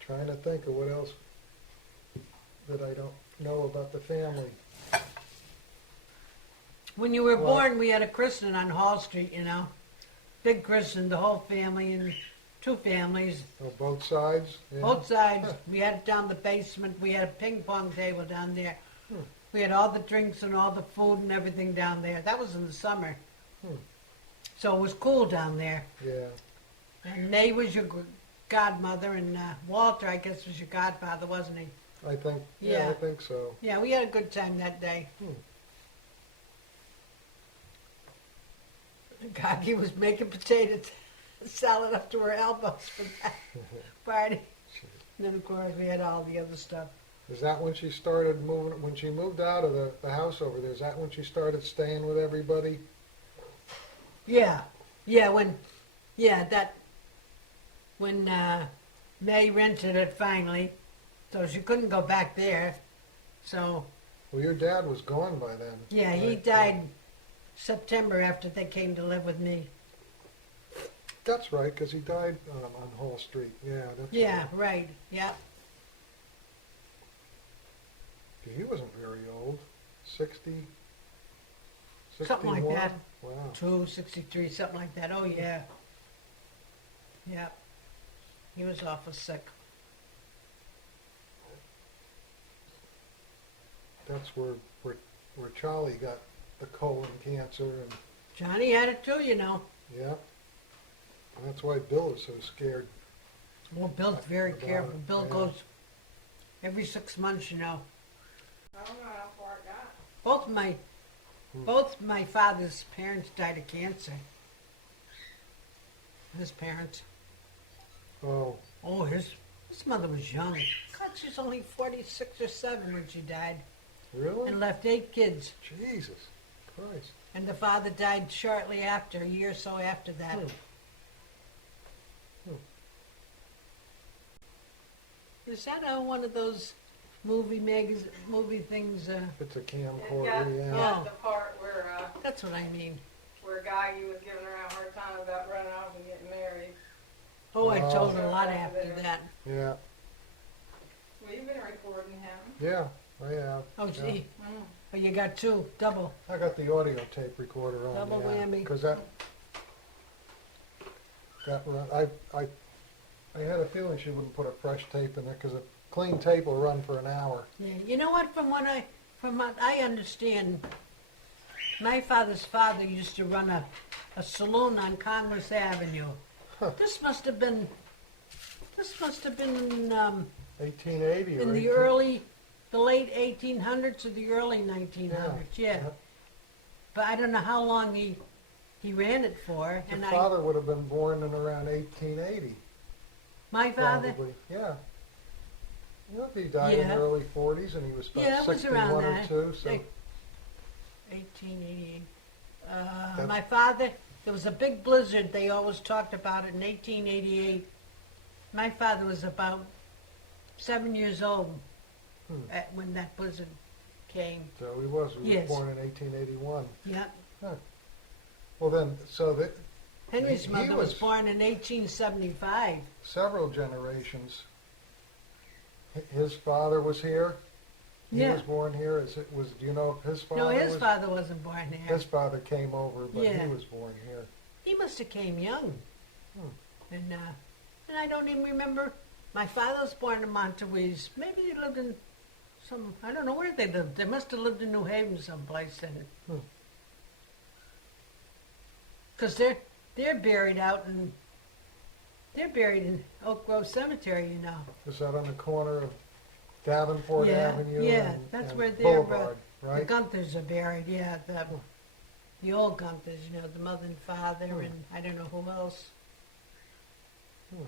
Trying to think of what else that I don't know about the family. When you were Well- born, we had a christening on Hall Street, you know. Big christening, the whole family and two families. Oh, both sides? Yeah. Both sides. We had it down the basement. We had a ping pong table down there. We had all the drinks and all the food and everything down there. That was in the summer. So it was cool down there. Yeah. And May was your godmother, and Walter, I guess, was your godfather, wasn't he? I think. Yeah. I think so. Yeah, we had a good time that day. God, he was making potato salad up to her elbows for that party. And then, of course, we had all the other stuff. Is that when she started moving? When she moved out of the house over there? Is that when she started staying with everybody? Yeah, when May rented it finally, so she couldn't go back there. So, Well, your dad was gone by then. yeah, he right? died September after they came to live with me. That's right, because he died on Hall Street. Yeah, that's Yeah, right, yeah. right. He wasn't very old. 60? Something like 61? that. Wow. 263, something like that. Oh, yeah. Yeah. He was awful sick. That's where Charlie got the colon cancer, and Johnny had it too, you know. yeah, and that's why Bill is so scared. Well, Bill's very About careful. it, Bill yeah. goes every 6 months, you know. I don't know how far it got. Both my father's parents died of cancer. His parents. Oh, Oh, his mother was young. God, she's only 46 or 7 when she died, really? and left 8 kids. Jesus Christ. And the father died shortly after, a year or so after that. Is that one of those movie things? It's a It camcorder, got, yeah. got the part where That's what I mean. where a guy he was giving her a hard time about running off and getting married. Oh, I Oh. told her a lot after that. Yeah, Well, you've been recording him. yeah, I have. Oh, Yeah. see. Oh, you got 2, double. I got the audio tape recorder on. Double whammy. Because that I had a feeling she wouldn't put a fresh tape in there because a clean tape will run for an hour. Yeah, you know what? From what I understand, my father's father used to run a saloon on Congress Avenue. This must have been 1880 or in the 18 the late 1800s or the early 1900s. Yeah. But I don't know how long he ran it for. Your And father would have been born in around 1880. my father, Probably, yeah. You know, he died in the Yeah. early 40s, and he was about yeah, it was 61 around or that. 2. So Like 1888. That's- My father, there was a big blizzard. They always talked about it in 1888. My father was about 7 years old when that blizzard came. so he was. He Yes. was born in 1881. Yeah. Well, then, so that Henry's He mother was was- born in 1875. several generations. His father was here. He Yeah. was born here. Do you know if his father? No, his was, father wasn't born there. His father came over, but Yeah. he was born here. He must have came young. Hmm. And I don't even remember. My father was born in Montevideo. Maybe they lived in I don't know where they lived. They must have lived in New Haven someplace then. Hmm. Because they're buried in Oak Grove Cemetery, you know. Is that on the corner of Davenport Yeah, Avenue yeah, and, that's and where they're, Boulevard, The right? Gunthers are buried, yeah, the old Gunthers, you know, the mother and father, Hmm. and I don't know who else. Hmm.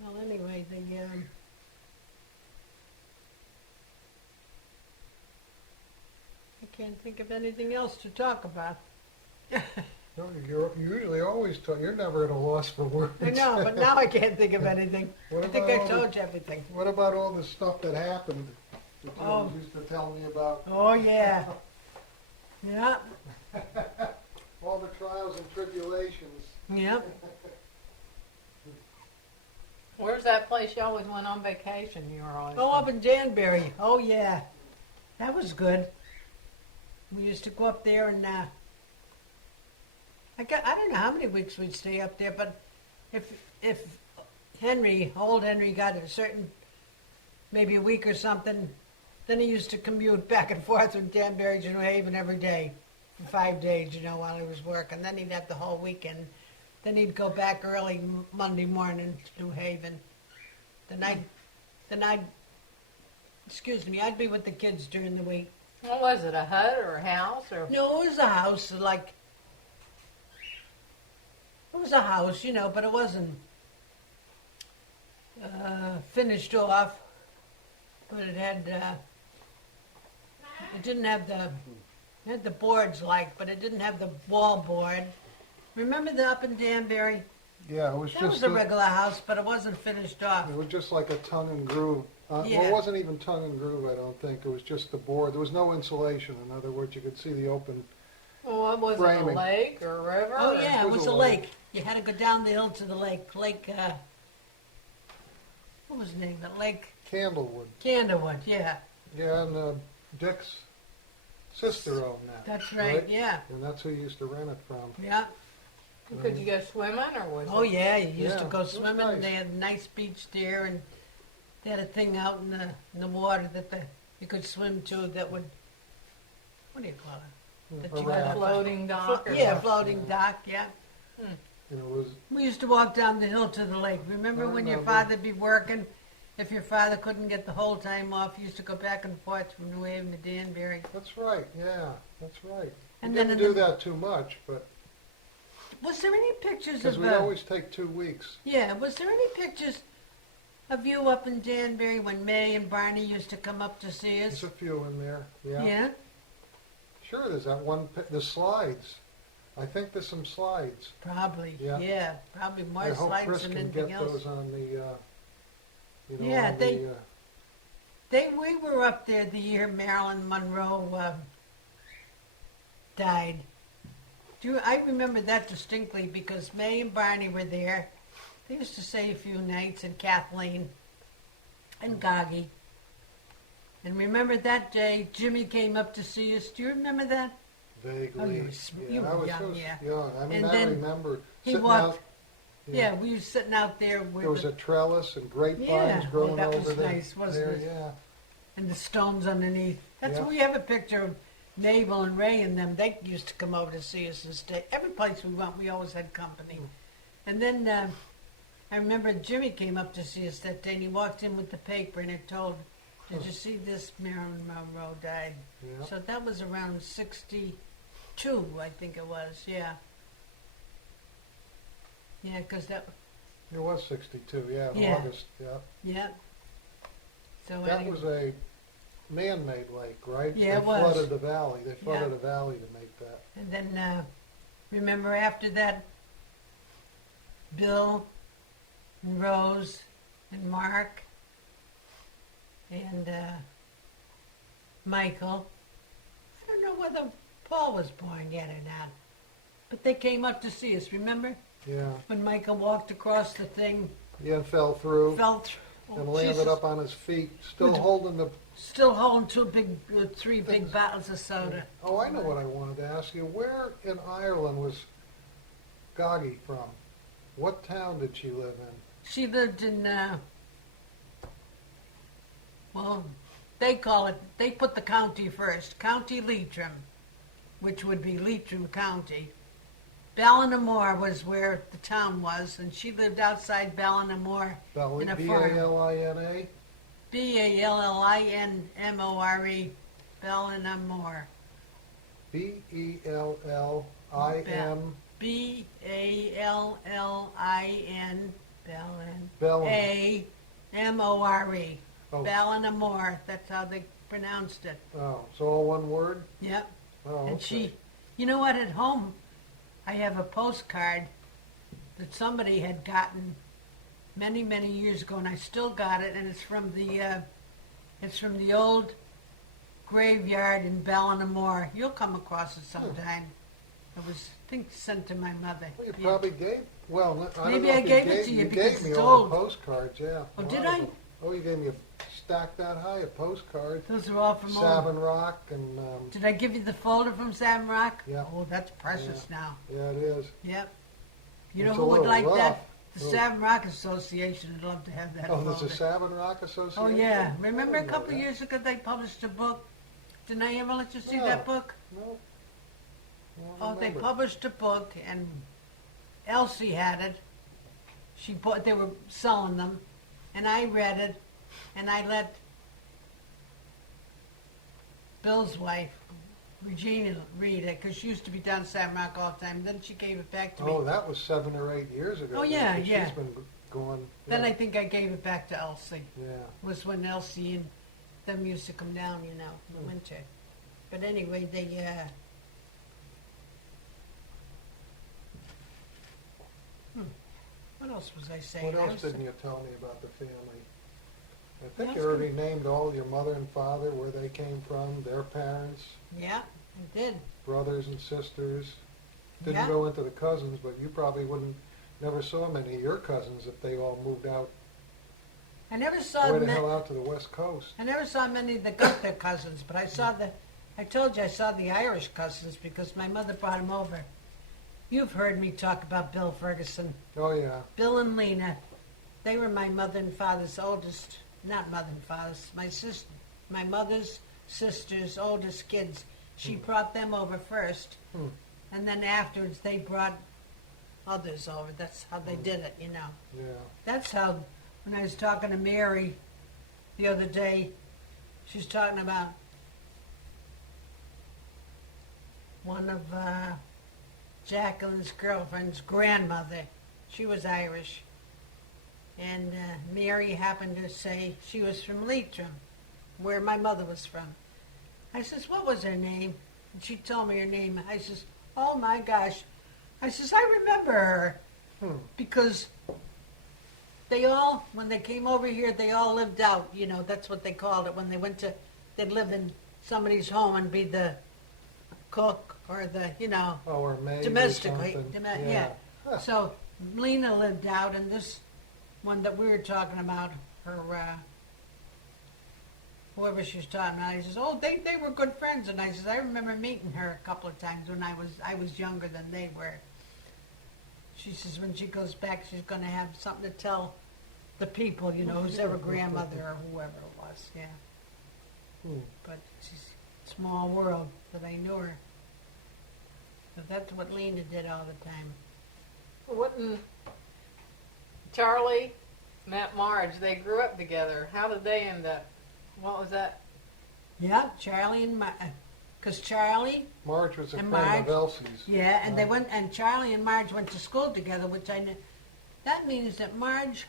Well, anyway, I can't think of anything else to talk about. No, you usually always talk, you're never at a loss for words. I know, but now I can't think of anything. What I think about I all the- told you everything. What about all the stuff that happened that you Oh. used to tell me about? Oh, yeah. Yeah, All the trials and tribulations. yeah. Where's that place you always went on vacation? You were always. Oh, up in Danbury. Oh, yeah. That was good. We used to go up there and, I don't know how many weeks we'd stay up there, but if old Henry got a certain, maybe a week or something, then he used to commute back and forth from Danbury to New Haven every day for 5 days, you know, while he was working. Then he'd have the whole weekend. Then he'd go back early Monday morning to New Haven. Then I'd, excuse me, I'd be with the kids during the week. What was it? A hut or a house or? No, it was a house, like, it was a house, you know, but it wasn't finished off. But it had, it didn't have it had the boards like, but it didn't have the wall board. Remember the up in Danbury? Yeah, it was That just was a regular house, but it wasn't finished off. it was just like a tongue and groove. Well, Yeah. it wasn't even tongue and groove, I don't think. It was just the board. There was no insulation. In other words, you could see the open. Well, what was it? A Framing. lake or a river? Oh, or- yeah, it It was was a a lake. lake. You had to go down the hill to the lake. What was the name of it? Lake Candlewood. Candlewood, yeah. Yeah, and Dick's sister owned that. That's right, yeah. And that's who used to rent it from. Yeah. Could you go swimming or was Oh, it? yeah, you used to Yeah, go it was swimming. nice. They had a nice beach there, and they had a thing out in the water that you could swim to that would, what do you call it? That A you raft. got A floating dock or Yeah, something? floating dock, yeah. And it was, We used to walk down the hill to the lake. Remember I when your remember. father'd be working? If your father couldn't get the whole time off, you used to go back and forth from New Haven to Danbury. that's right, yeah, that's right. And We then didn't in do the- that too much, but, Was there any pictures because of, we'd always take 2 weeks. yeah, was there any pictures of you up in Danbury when May and Barney used to come up to see There's us? a few in there, yeah. Yeah? Sure, there's that one, the slides. I think there's some slides. Probably, Yeah. yeah, probably more I hope slides Chris than can anything get else. those on the, Yeah, on they- the, We were up there the year Marilyn Monroe died. I remember that distinctly because May and Barney were there. They used to stay a few nights, and Kathleen and Goggy. And remember that day Jimmy came up to see us. Do you remember that? vaguely. Oh, you were I was young, just yeah. young. I mean, And I then remember he sitting walked- out. Yeah, we were sitting out there with There was a trellis and grapevines Yeah, oh, growing that over was there. nice, wasn't there, it? yeah. and the stones underneath. That's Yeah. we have a picture of Mabel and Ray and them. They used to come over to see us and stay. Every place we went, we always had company. And then I remember Jimmy came up to see us that day, and he walked in with the paper, and it told, "Did you see this? Marilyn Monroe died." Yeah. So that was around 62, I think it was. Yeah. Yeah, because that. It was 62, yeah, in Yeah. August, yeah. Yeah. So That anyway, was a man-made lake, right? Yeah, They it was. flooded the valley. They flooded Yeah. the valley to make that. and then remember after that, Bill and Rose and Mark and Michael. I don't know whether Paul was born yet or not, but they came up to see us. Remember Yeah. when Michael walked across the thing, Yeah, fell through fell through, and landed Jesus, up on his feet, still With- holding the... still holding three big bottles of soda. Oh, I know what I wanted to ask you. Where in Ireland was Goggy from? What town did she live in? She lived in Well, they put the county first. County Leitrim, which would be Leitrim County. Ballinamore was where the town was, and she lived outside Ballinamore in a farm. B-A-L-I-N-A? B-A-L-L-I-N-M-O-R-E, Ballinamore. B-E-L-L-I-M. B-A-L-L-I-N, Ballin. A-M-O-R-E. Oh. Ballinamore, that's how they pronounced it. Oh, so all one word? Yep. Oh, And okay. you know what, at home, I have a postcard that somebody had gotten many, many years ago, and I still got it, and it's from the old graveyard in Ballinamore. You'll come across it sometime. It was, I think, sent to my mother. Well, you Yeah. probably gave, well, I don't Maybe know I if gave it to you you because gave me it's all old. the postcards, yeah. Oh, A did lot I? of them. Oh, you gave me a stack that high of postcards. Those are all from old. Savin Rock and, Did I give you the folder from Sam Rock? Yeah. Oh, that's precious now. yeah, it is. Yep. You know It's who a would little like rough. that? The Little- Savin Rock Association would love to have that Oh, folder. there's a Savin Rock Association? Oh, yeah. Remember I a didn't know couple that. years ago they published a book? Didn't I ever let you see No. that book? No. I don't Oh, they remember. published a book, and Elsie had it. They were selling them, and I read it, and I let Bill's wife, Regina, read it, because she used to be down Sam Rock all the time. Then she gave it back to me. Oh, that was 7 or 8 years ago. Oh, yeah, because yeah. She's been going. Then yeah. I think I gave it back to Elsie. Yeah. Was when Elsie and them used to come down, in the winter. But anyway, what else was I saying? What I else was- didn't you tell me about the family? I think Yes, you already named all your mother and father, where they came from, their parents, Yeah, I did. brothers and sisters. Didn't Yeah. go into the cousins, but you probably never saw many of your cousins if they all moved out, I never saw way the ma- hell out to the West Coast. I never saw many that got their cousins, but I told you I saw the Irish cousins because my mother brought them over. You've heard me talk about Bill Ferguson. Oh, yeah. Bill and Lena, they were my mother and father's not mother and father's, my mother's sister's oldest kids. She brought them over first, Hmm. and then afterwards they brought others over. That's how they did it, you know. Yeah. That's how, when I was talking to Mary the other day, she was talking about one of Jacqueline's girlfriend's grandmother. She was Irish. And Mary happened to say she was from Leitrim, where my mother was from. I says, what was her name? And she told me her name. I says, oh my gosh. I says, I remember her. Because when they came over here, they all lived out. You know, that's what they called it. When they'd live in somebody's home and be the cook or the, Oh, or maid domestically. or something. Yeah. Huh. So Lena lived out, and this one that we were talking about, her, whoever she was talking about, he says, oh, they were good friends. And I says, I remember meeting her a couple of times when I was younger than they were. She says when she goes back, she's going to have something to tell the people, who's their grandmother or whoever it was, yeah. Hmm. But she's a small world that I knew her. But that's what Lena did all the time. Wouldn't Charlie and Aunt Marge, they grew up together. How did they end up? What was that? Yeah, Charlie and because Charlie, Marge was a And friend Marge? of Elsie's. yeah, and Right. and Charlie and Marge went to school together, which I knew. That means that Marge,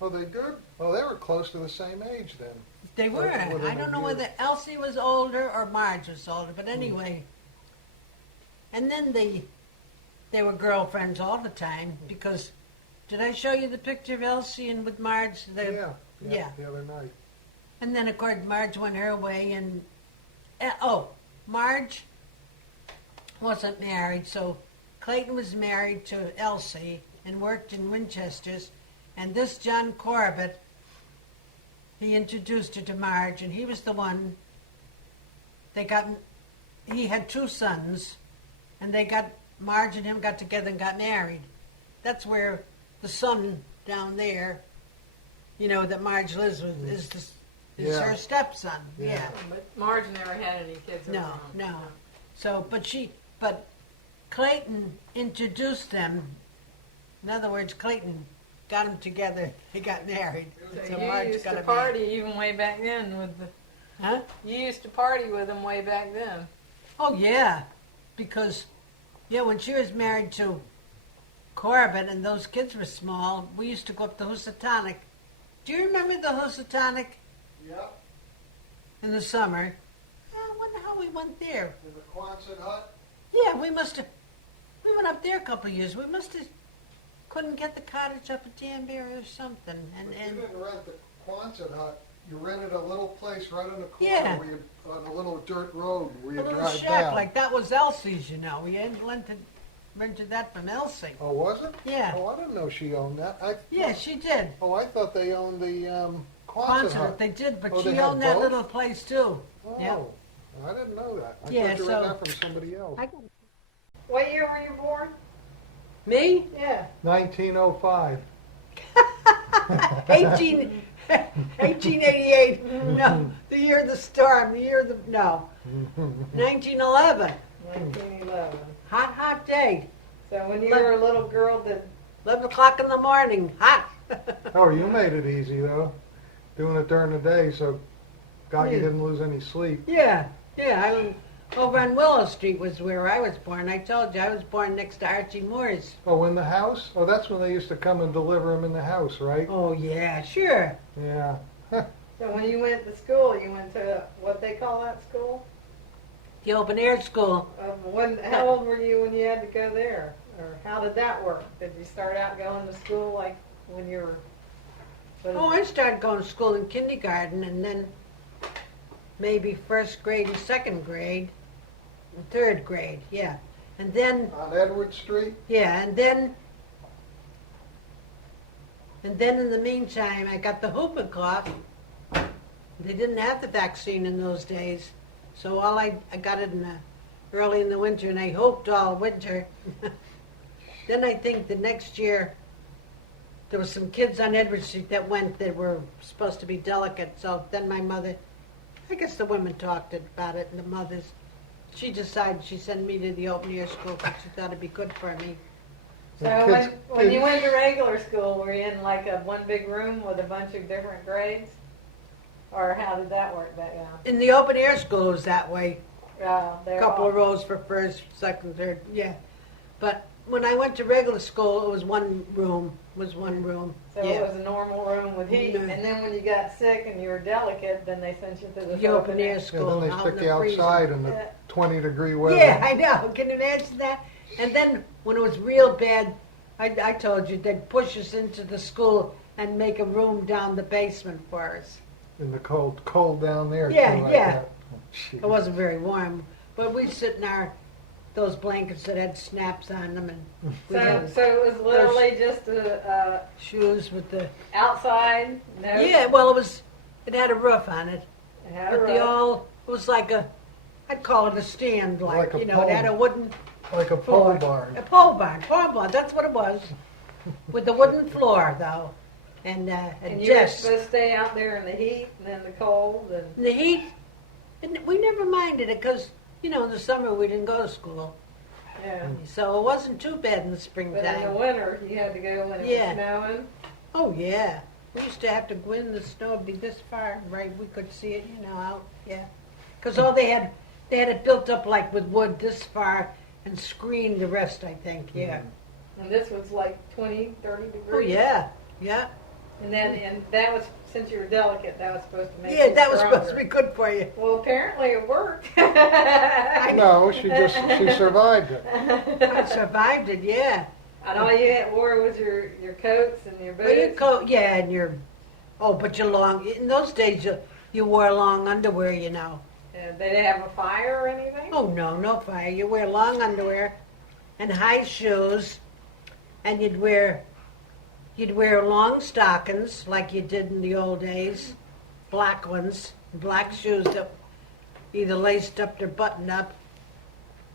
Oh, they did? Oh, they were close to the same age then. they were. Within I don't a know year. whether Elsie was older or Marge was older, but anyway. And then they were girlfriends all the time because, did I show you the picture of Elsie and with Marge? Yeah. yeah. The other night. And then, of course, Marge went her way, and Marge wasn't married, so Clayton was married to Elsie and worked in Winchester's, and this John Corbett, he introduced her to Marge, and he was the one, he had 2 sons, and Marge and him got together and got married. That's where the son down there, that Marge lives with, is It's Yeah. her stepson, Yeah. yeah. But Marge never had any kids of her No, own. no. So, but Clayton introduced them. In other words, Clayton got them together. They got married. So Marge you used got to a party even way back then with the. Huh? You used to party with them way back then. Oh yeah, because when she was married to Corbin and those kids were small, we used to go up to Housatonic. Do you remember the Housatonic Yep, in the summer? I wonder how we went there. in the Quonset hut. Yeah, we must have. We went up there a couple of years. We must have couldn't get the cottage up at Danbury or something. But And you didn't rent the Quonset hut. You rented a little place right on the corner Yeah. where you, on a little dirt road where a you little drive shack down. like that was Elsie's. We had rented that from Elsie. Oh, was it? Yeah. Oh, I didn't know she owned that. Yeah, she did. Oh, I thought they owned the Quonset Concert, hut. they did, but Oh, they she had owned that both? little place too. Oh, Yep. I didn't know that. I Yeah, thought you so- rented that from somebody else. What year were you born? Me? Yeah. 1905. 1888. No, the year of the storm. No, 1911. 1911. Hot day. So when you were a little girl, 11 o'clock in the morning. Hot. Oh, you made it easy though, doing it during the day, so God, you Yeah. didn't lose any sleep. Yeah. Over on Willow Street was where I was born. I told you I was born next to Archie Moore's. Oh, in the house? Oh, that's when they used to come and deliver them in the house, right? Oh yeah, sure. Yeah. so when you went to school, you went to what they call that school? The open air school. How old were you when you had to go there? Or how did that work? Did you start out going to school like when you were? Oh, I started going to school in kindergarten, and then maybe first grade and second grade, and third grade, yeah. And then, On Edward Street? yeah, and then in the meantime, I got the whooping cough. They didn't have the vaccine in those days, so I got it early in the winter, and I hooped all winter. Then I think the next year, there was some kids on Edward Street that were supposed to be delicate, so then my mother, I guess the women talked about it, and the mothers, she decided she sent me to the open air school because she thought it'd be good for me. So Kids- when you kids- went to regular school, were you in like a one big room with a bunch of different grades? Or how did that work back then? In the open air school, it was that way. A A couple of rows for first, second, third, yeah. But when I went to regular school, it was one room, So yeah. it was a normal room with heat, Yeah. and then when you got sick and you were delicate, then they sent you to the The open air Yeah, school. then they out stick in you the freezing. outside in the Yeah. 20-degree weather. Yeah, I know. Can you imagine that? And then when it was real bad, I told you they'd push us into the school and make a room down the basement for us. In the cold down there. Yeah, too, like yeah. that. Oh, gee. It wasn't very warm, but we'd sit in those blankets that had snaps on them, and we So, had so it was literally just a shoes with the. outside. No, Yeah, well, it had a roof on it, it had a but roof. it was like I'd call it a stand, Like a it had a pole. wooden Like a floor. pole barn. A pole barn, that's what it was, with the wooden floor though, and And you were just supposed to stay out there in the heat and in the cold, and the heat. And we never minded it because in the summer we didn't go to school, yeah. so it wasn't too bad in the But in springtime. the winter, you had to go when it Yeah. was snowing. Oh, yeah. We used to have to go in the snow, it'd be this far, right? We could see it, out, yeah. Because they had it built up like with wood this far and screened the rest, I think, yeah. And this was like 20, 30 degrees. Oh, yeah, yeah. And that was, since you were delicate, that was supposed to make Yeah, you that was stronger. supposed to be good for you. Well, apparently it worked. No, she survived it. I survived it, yeah. And all you wore was your coats and your But your boots. coat, yeah, and but in those days, you wore long underwear, And they didn't have a fire or anything? Oh, no fire. You wear long underwear and high shoes, and you'd wear long stockings like you did in the old days, black ones, black shoes that either laced up or buttoned up,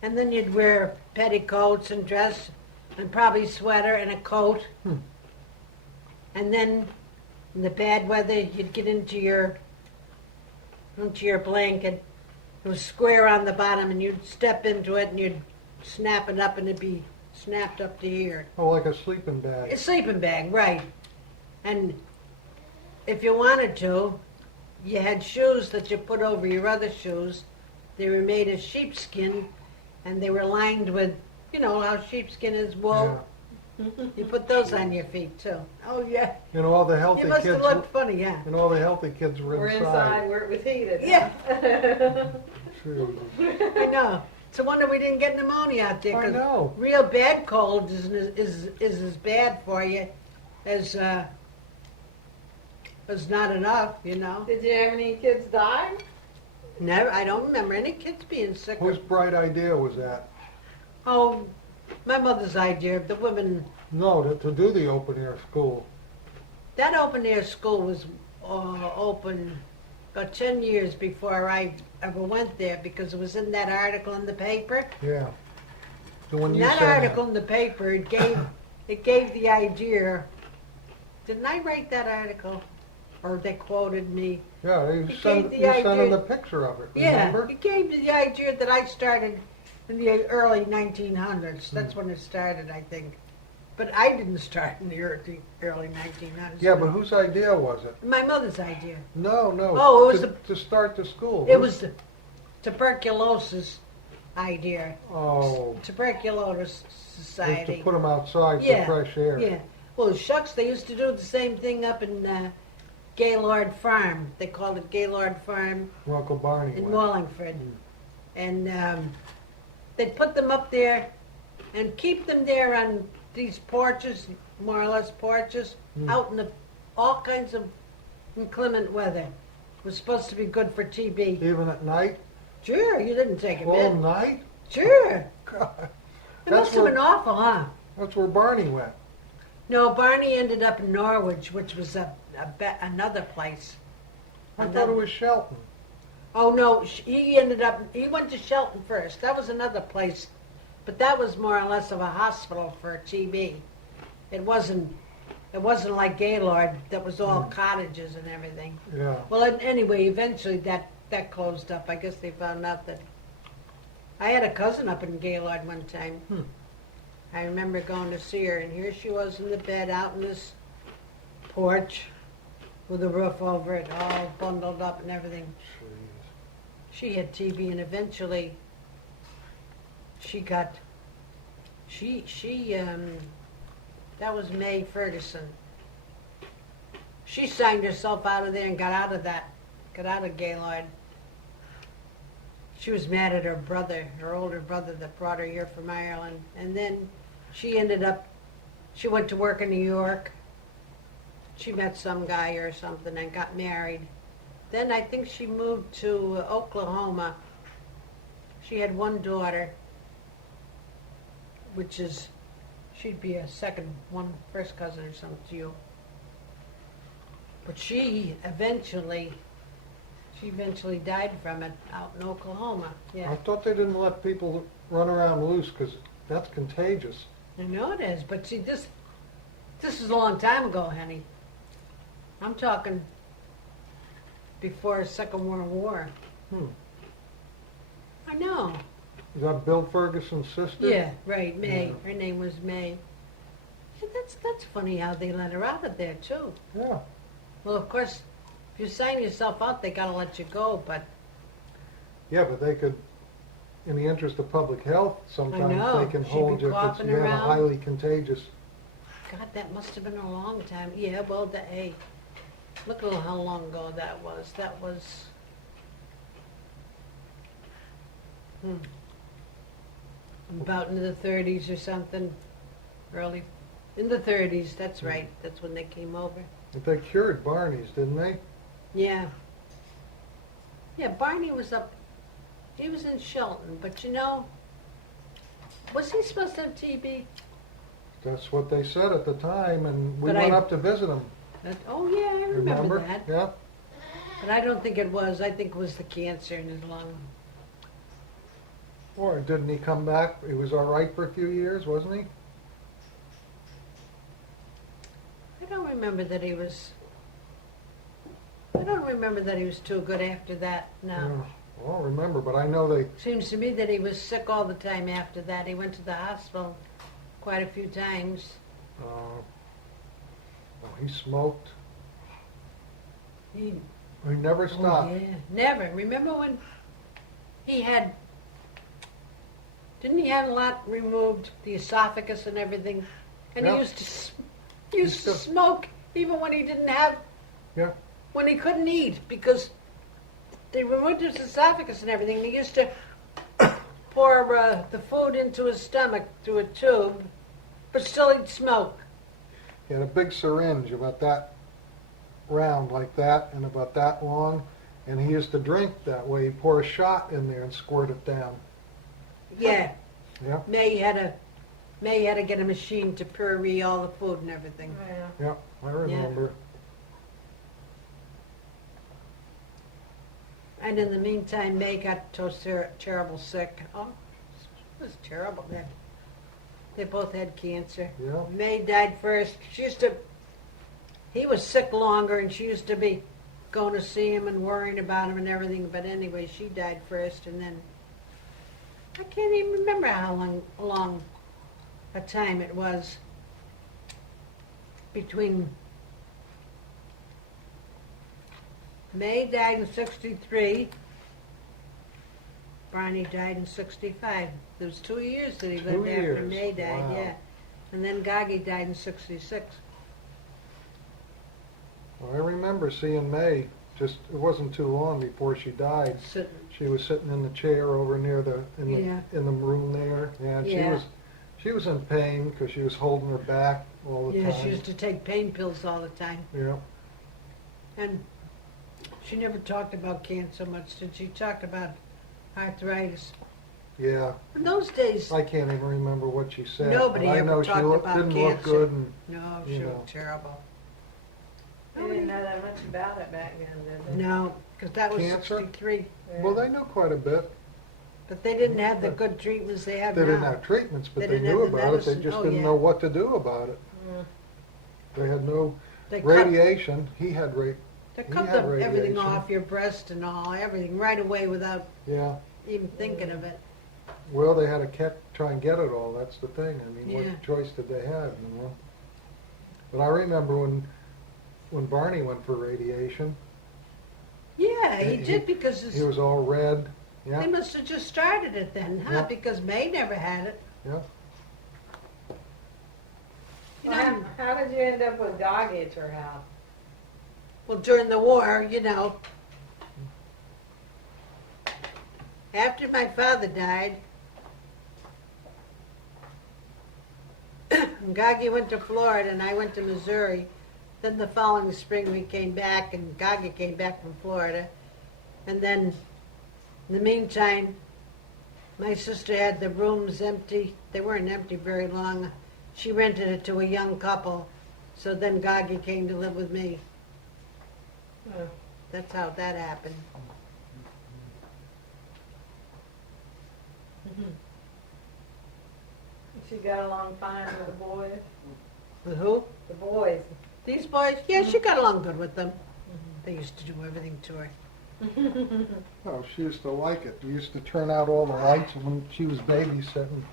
and then you'd wear petticoats and dress, and probably sweater and a coat, and then in the bad weather you'd get into your into your blanket. It was square on the bottom, and you'd step into it, and you'd snap it up, and it'd be snapped up to here. Oh, like a sleeping bag. A sleeping bag, right. And if you wanted to, you had shoes that you put over your other shoes. They were made of sheepskin, and they were lined with, you know, how sheepskin is wool. You put those on your feet, too. Oh, yeah. And all the healthy You must kids. have looked funny, yeah. And all the healthy kids were We're inside. inside where it was heated. Yeah. True. I know. It's a wonder we didn't get pneumonia out there. I 'Cause know. real bad cold is as bad for you as not enough, you know. Did you have any kids die? Never. I don't remember any kids being sick. Whose bright idea was that? Oh, my mother's idea. The women. No, to do the open air school. That open air school was open about 10 years before I ever went there because it was in that article in the paper. Yeah. The one In you that sent article in the paper, it gave the idea. Didn't I write that article? Or they quoted me. Yeah, you He sent gave the them idea- the picture of it, Yeah, remember? it gave me the idea that I started in the early 1900s. That's when it started, I think. But I didn't start in the early 1900s. Yeah, but whose idea was it? My mother's idea. No. Oh, it was to start the school. It was the tuberculosis idea. Oh, Tuberculosis to Society. put them outside Yeah, for fresh air. Yeah. Well, shucks, they used to do the same thing up in Gaylord Farm. They called it Gaylord Farm Where Uncle Barney in went. Wallingford. And they'd put them up there and keep them there on these porches, more or less porches, out in all kinds of inclement weather. It was supposed to be good for TB. Even at night? Sure, you didn't take them All in. night? Sure. God. It That's must have where- been awful, huh? That's where Barney went. No, Barney ended up in Norwich, which was another place. I thought it was Shelton. Oh, no, he went to Shelton first. That was another place. But that was more or less of a hospital for TB. It wasn't like Gaylord, that was all cottages and everything. Yeah. Well, anyway, eventually that closed up. I guess they found out that. I had a cousin up in Gaylord one time. I remember going to see her, and here she was in the bed out in this porch with a roof over it, all bundled up and everything. Jeez. She had TB, and eventually that was May Ferguson. She signed herself out of there and got out of Gaylord. She was mad at her brother, her older brother that brought her here from Ireland. And then she went to work in New York. She met some guy or something and got married. Then I think she moved to Oklahoma. She had one daughter, she'd be first cousin or something to you. But she eventually died from it out in Oklahoma. Yeah, I thought they didn't let people run around loose because that's contagious. I know it is. But see, this is a long time ago, honey. I'm talking before Second World War. I know. Is that Bill Ferguson's sister? Yeah, right, May. Yeah. Her name was May. Yeah, that's funny how they let her out of there, too. Yeah. Well, of course, if you sign yourself out, they gotta let you go, but Yeah, but they could, in the interest of public health, sometimes know. they can She'd hold be you if coughing you have a around. highly contagious. God, that must have been a long time. Yeah, well, hey, look at how long ago that was. That was, about in the 30s or something, in the 30s, that's right. That's when they came over. But they cured Barney's, didn't they? Yeah. Yeah, Barney was he was in Shelton, but was he supposed to have TB? That's what they said at the time, and we But went I- up to visit him. Oh, yeah, I remember that. Yeah. But I don't think it was. I think it was the cancer in his lung. Or didn't he come back? He was all right for a few years, wasn't he? I don't remember that he was. I don't remember that he was too good after that, no. Yeah, I don't remember, but I know they, Seems to me that he was sick all the time after that. He went to the hospital quite a few times. well, he smoked. He, He never oh stopped. yeah, never. Remember when he had, didn't he have a lot removed, the esophagus and everything? And Yeah. he used to to- smoke even when he didn't have, Yeah. when he couldn't eat, because they removed his esophagus and everything. He used to pour the food into his stomach through a tube, but still he'd smoke. He had a big syringe about that round like that and about that long, and he used to drink that way. He'd pour a shot in there and squirt it down. Yeah, Yeah, May had to get a machine to puree all the food and everything. Yeah. yeah, I remember. And in the meantime, May got so terrible sick. Oh, it was terrible. They both had cancer. Yeah. May died first. He was sick longer, and she used to be going to see him and worrying about him and everything. But anyway, she died first, and then I can't even remember how long a time it was between. May died in 63. Barney died in 65. There was 2 years that he lived 2 after years. May died, Wow. yeah. And then Gagi died in 66. Well, I remember seeing May, just, it wasn't too long before she died. So, She was sitting in the chair over near Yeah. in the room there. Yeah, and Yeah. she was in pain because she was holding her back all the yeah, time. she used to take pain pills all the time. Yeah. And she never talked about cancer much, did she? Talked about arthritis. Yeah. In those days, I can't even remember what she said. Nobody but I ever know she talked about didn't look cancer. good, and no, You she know. was terrible. They didn't know that much about it back then, did they? No, because that was Cancer? 63. Yeah. well, they knew quite a bit. But they didn't have the good treatments they have They now. didn't have treatments, but They they didn't knew have the about it. They medicine. just Oh, didn't yeah. know what to do about it. Mm. They had no They cut, radiation. He had they he cut had everything radiation. off your breast and all, everything right away without Yeah. even thinking of it. Well, they had to try and get it all. That's the thing. I mean, Yeah. what choice did they have? You know. But I remember when Barney went for radiation, Yeah, he He- did because he was all red. they Yeah. must have just started it then, huh? Yeah. Because May never had it. Yeah. You Well, know, how did you end up with Gagi at your house? well, during the war, after my father died, Gagi went to Florida and I went to Missouri. Then the following spring we came back and Gagi came back from Florida. And then in the meantime, my sister had the rooms empty. They weren't empty very long. She rented it to a young couple. So then Gagi came to live with me. Oh. That's how that happened. She got along fine with the boys? With who? The boys. These boys? Yeah, she got along good with them. They used to do everything to her. Oh, she used to like it. We used to turn out all the lights when she was babysitting.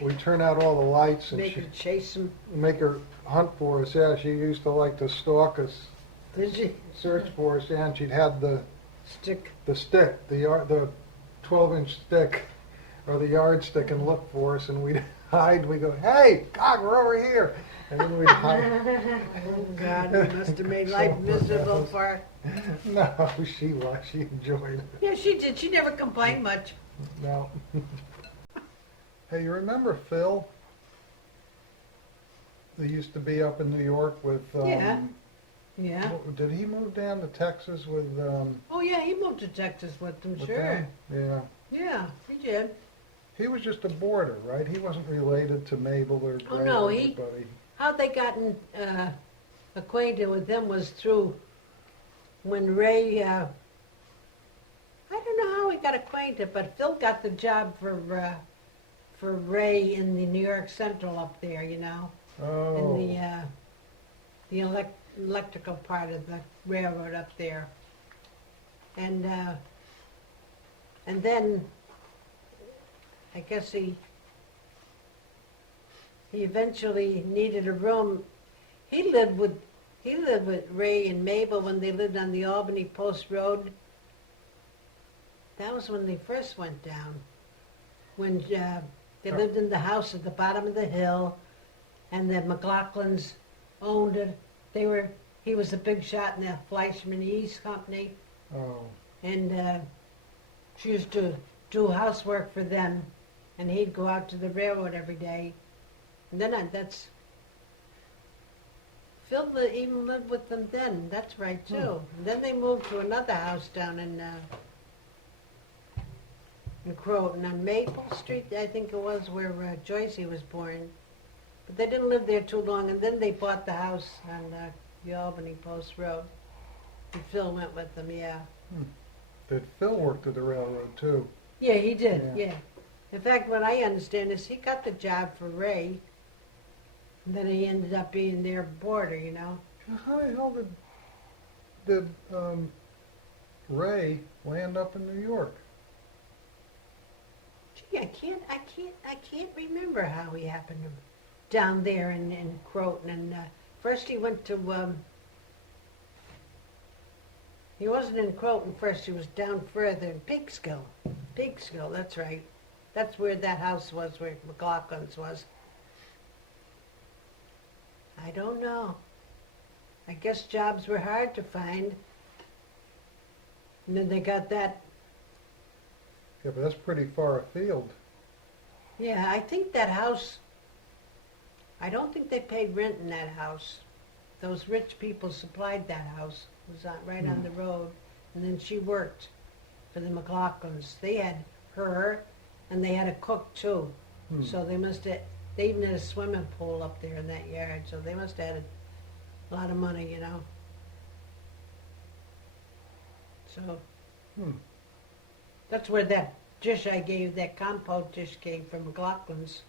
We'd turn out all the lights and Make her she'd chase them. make her hunt for us. Yeah, she used to like to stalk us, Did she? search for us. Yeah, and she'd have the Stick. stick, the 12-inch stick, or the yardstick, and look for us, and we'd hide. We go, hey, God, we're over here, and then we'd hide. Oh, God, it must have made life miserable for her. No, she enjoyed it. Yeah, she did. She never complained much. No. Hey, you remember Phil? They used to be up in New York with. Yeah. Yeah. Did he move down to Texas with? Oh, yeah, he moved to Texas with them, with sure. them? Yeah. Yeah, he did. He was just a boarder, right? He wasn't related to Mabel or Oh, Gray no, or he- anybody. How they gotten acquainted with them was through when Ray, I don't know how he got acquainted, but Phil got the job for Ray in the New York Central up there, in Oh. the electrical part of the railroad up there. And then, I guess he eventually needed a room. He lived with Ray and Mabel when they lived on the Albany Post Road. That was when they first went down. When they lived in the house at the bottom of the hill, and the McLaughlins owned it. He was a big shot in the Fleischman East Company, Oh, and she used to do housework for them, and he'd go out to the railroad every day. And then that's Phil even lived with them then. That's right too. And then they moved to another house down in Croton on Maple Street, I think it was, where Joycey was born. But they didn't live there too long, and then they bought the house on the Albany Post Road. And Phil went with them, yeah. did Phil work at the railroad too? Yeah, he did, Yeah. yeah. In fact, what I understand is he got the job for Ray, and then he ended up being their boarder, you know. How the hell did Ray land up in New York? Gee, I can't remember how he happened to down there in Croton. And first he went to, he wasn't in Croton first, he was down further in Peekskill. Peekskill, that's right. That's where that house was, where McLaughlin's was. I don't know. I guess jobs were hard to find. And then they got that. Yeah, but that's pretty far afield. Yeah, I think that house, I don't think they paid rent in that house. Those rich people supplied that house. It was right on the road. And then she worked for the McLaughlins. They had her, and they had a cook too. So they they even had a swimming pool up there in that yard. So they must have had a lot of money, you know. So that's where that dish I gave, that compote dish came from McLaughlin's.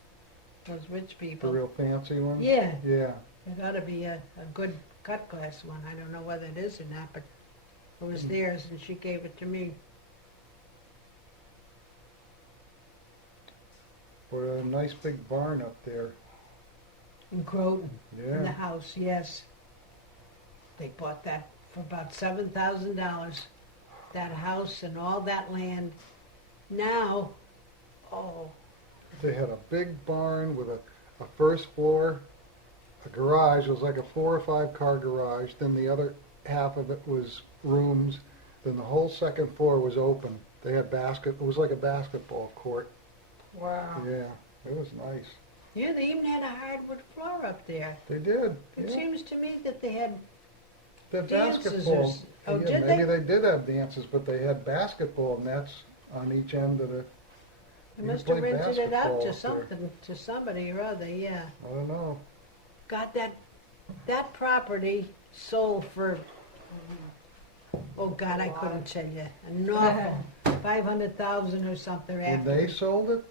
Those rich The people. real fancy one? Yeah, Yeah. it ought to be a good cut glass one. I don't know whether it is or not, but it was theirs and she gave it to me. Boy, a nice big barn up there. In Croton, in the Yeah. house, yes. They bought that for about $7,000. That house and all that land. Now, oh, They had a big barn with a first floor, a garage. It was like a 4 or 5 car garage. Then the other half of it was rooms. Then the whole second floor was open. They had it was like a basketball court. Wow. Yeah, it was nice. yeah, they even had a hardwood floor up there. They did. It Yeah. seems to me that they had The dances basketball. oh, Yeah, did maybe they? they did have dances, but they had basketball nets on each end of the. They You must play have rented it out basketball to up there. something, to somebody or other, yeah. I don't know. God, that property sold for, oh God, I couldn't tell you, an awful, 500,000 or something When after. they sold it,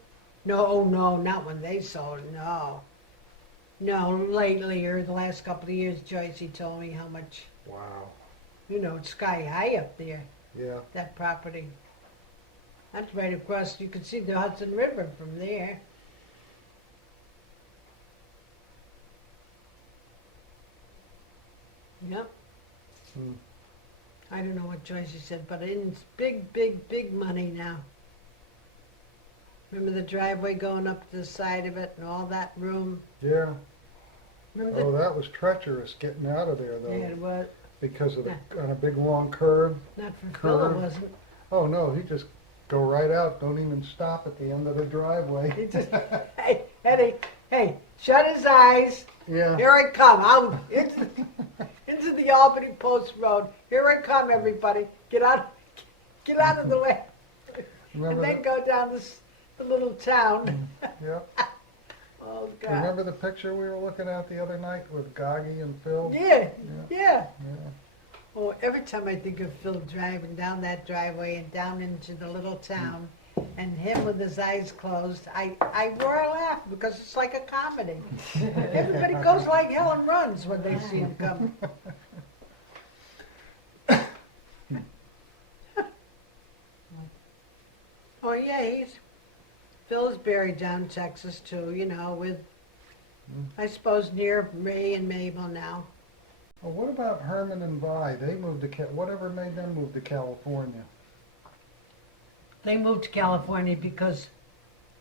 No, not when they sold it, no. No, lately, or the last couple of years, Joycey told me how much, wow. it's sky high up there, Yeah. that property. That's right across, you can see the Hudson River from there. Yep. Hmm. I don't know what Joycey said, but it's big money now. Remember the driveway going up to the side of it and all that room? Yeah. Remember Oh, that was treacherous getting out of there the, though, yeah, it was, because of on a big long curve. not for Phil, it Curve. wasn't. Oh no, he just go right out. Don't even stop at the end of the driveway. He just, hey, Eddie, hey, shut his eyes. Yeah. Here I come. I'm into the Albany Post Road. Here I come, everybody. Get out of the way. Remember And then that? go down the little town. Yeah. Oh, God. Remember the picture we were looking at the other night with Goggy and Phil? Yeah, yeah. Yeah. Oh, every time I think of Phil driving down that driveway and down into the little town, and him with his eyes closed, I roar a laugh because it's like a comedy. Everybody goes like hell and runs when they see him coming. yeah, Phil's buried down in Texas too, with, I suppose, near Ray and Mabel now. Well, what about Herman and Vi? They moved to, whatever made them move to California? They moved to California because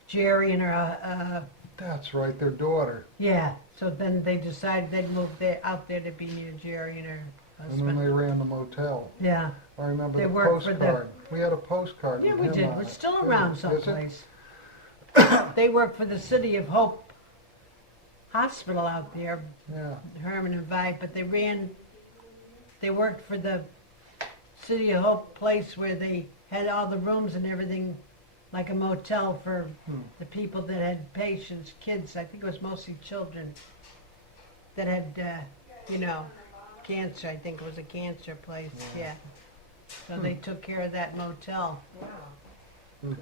Jerry and her, That's right, their daughter. yeah, so then they decided they'd move out there to be near Jerry and her And then husband. they ran the motel. Yeah, I remember They the worked for the- postcard. We had a postcard yeah, with we him did, on we're it. still Is around it? someplace. They work for the City of Hope Hospital out there, Yeah. Herman and Vi, but they worked for the City of Hope place where they had all the rooms and everything, like a motel for the people that had patients, kids, I think it was mostly children, that had, cancer, I think it was a cancer place, yeah. So they took care of that motel. Wow.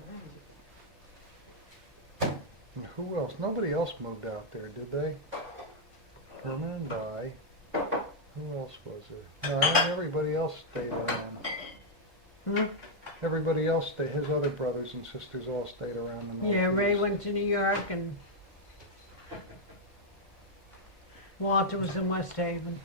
And who else? Nobody else moved out there, did they? Herman and Vi. Who else was there? No, I think everybody else stayed around. Hmm? Everybody else stayed, his other brothers and sisters all stayed around the Yeah, Ray Northeast. went to New York and Walter was in West Haven.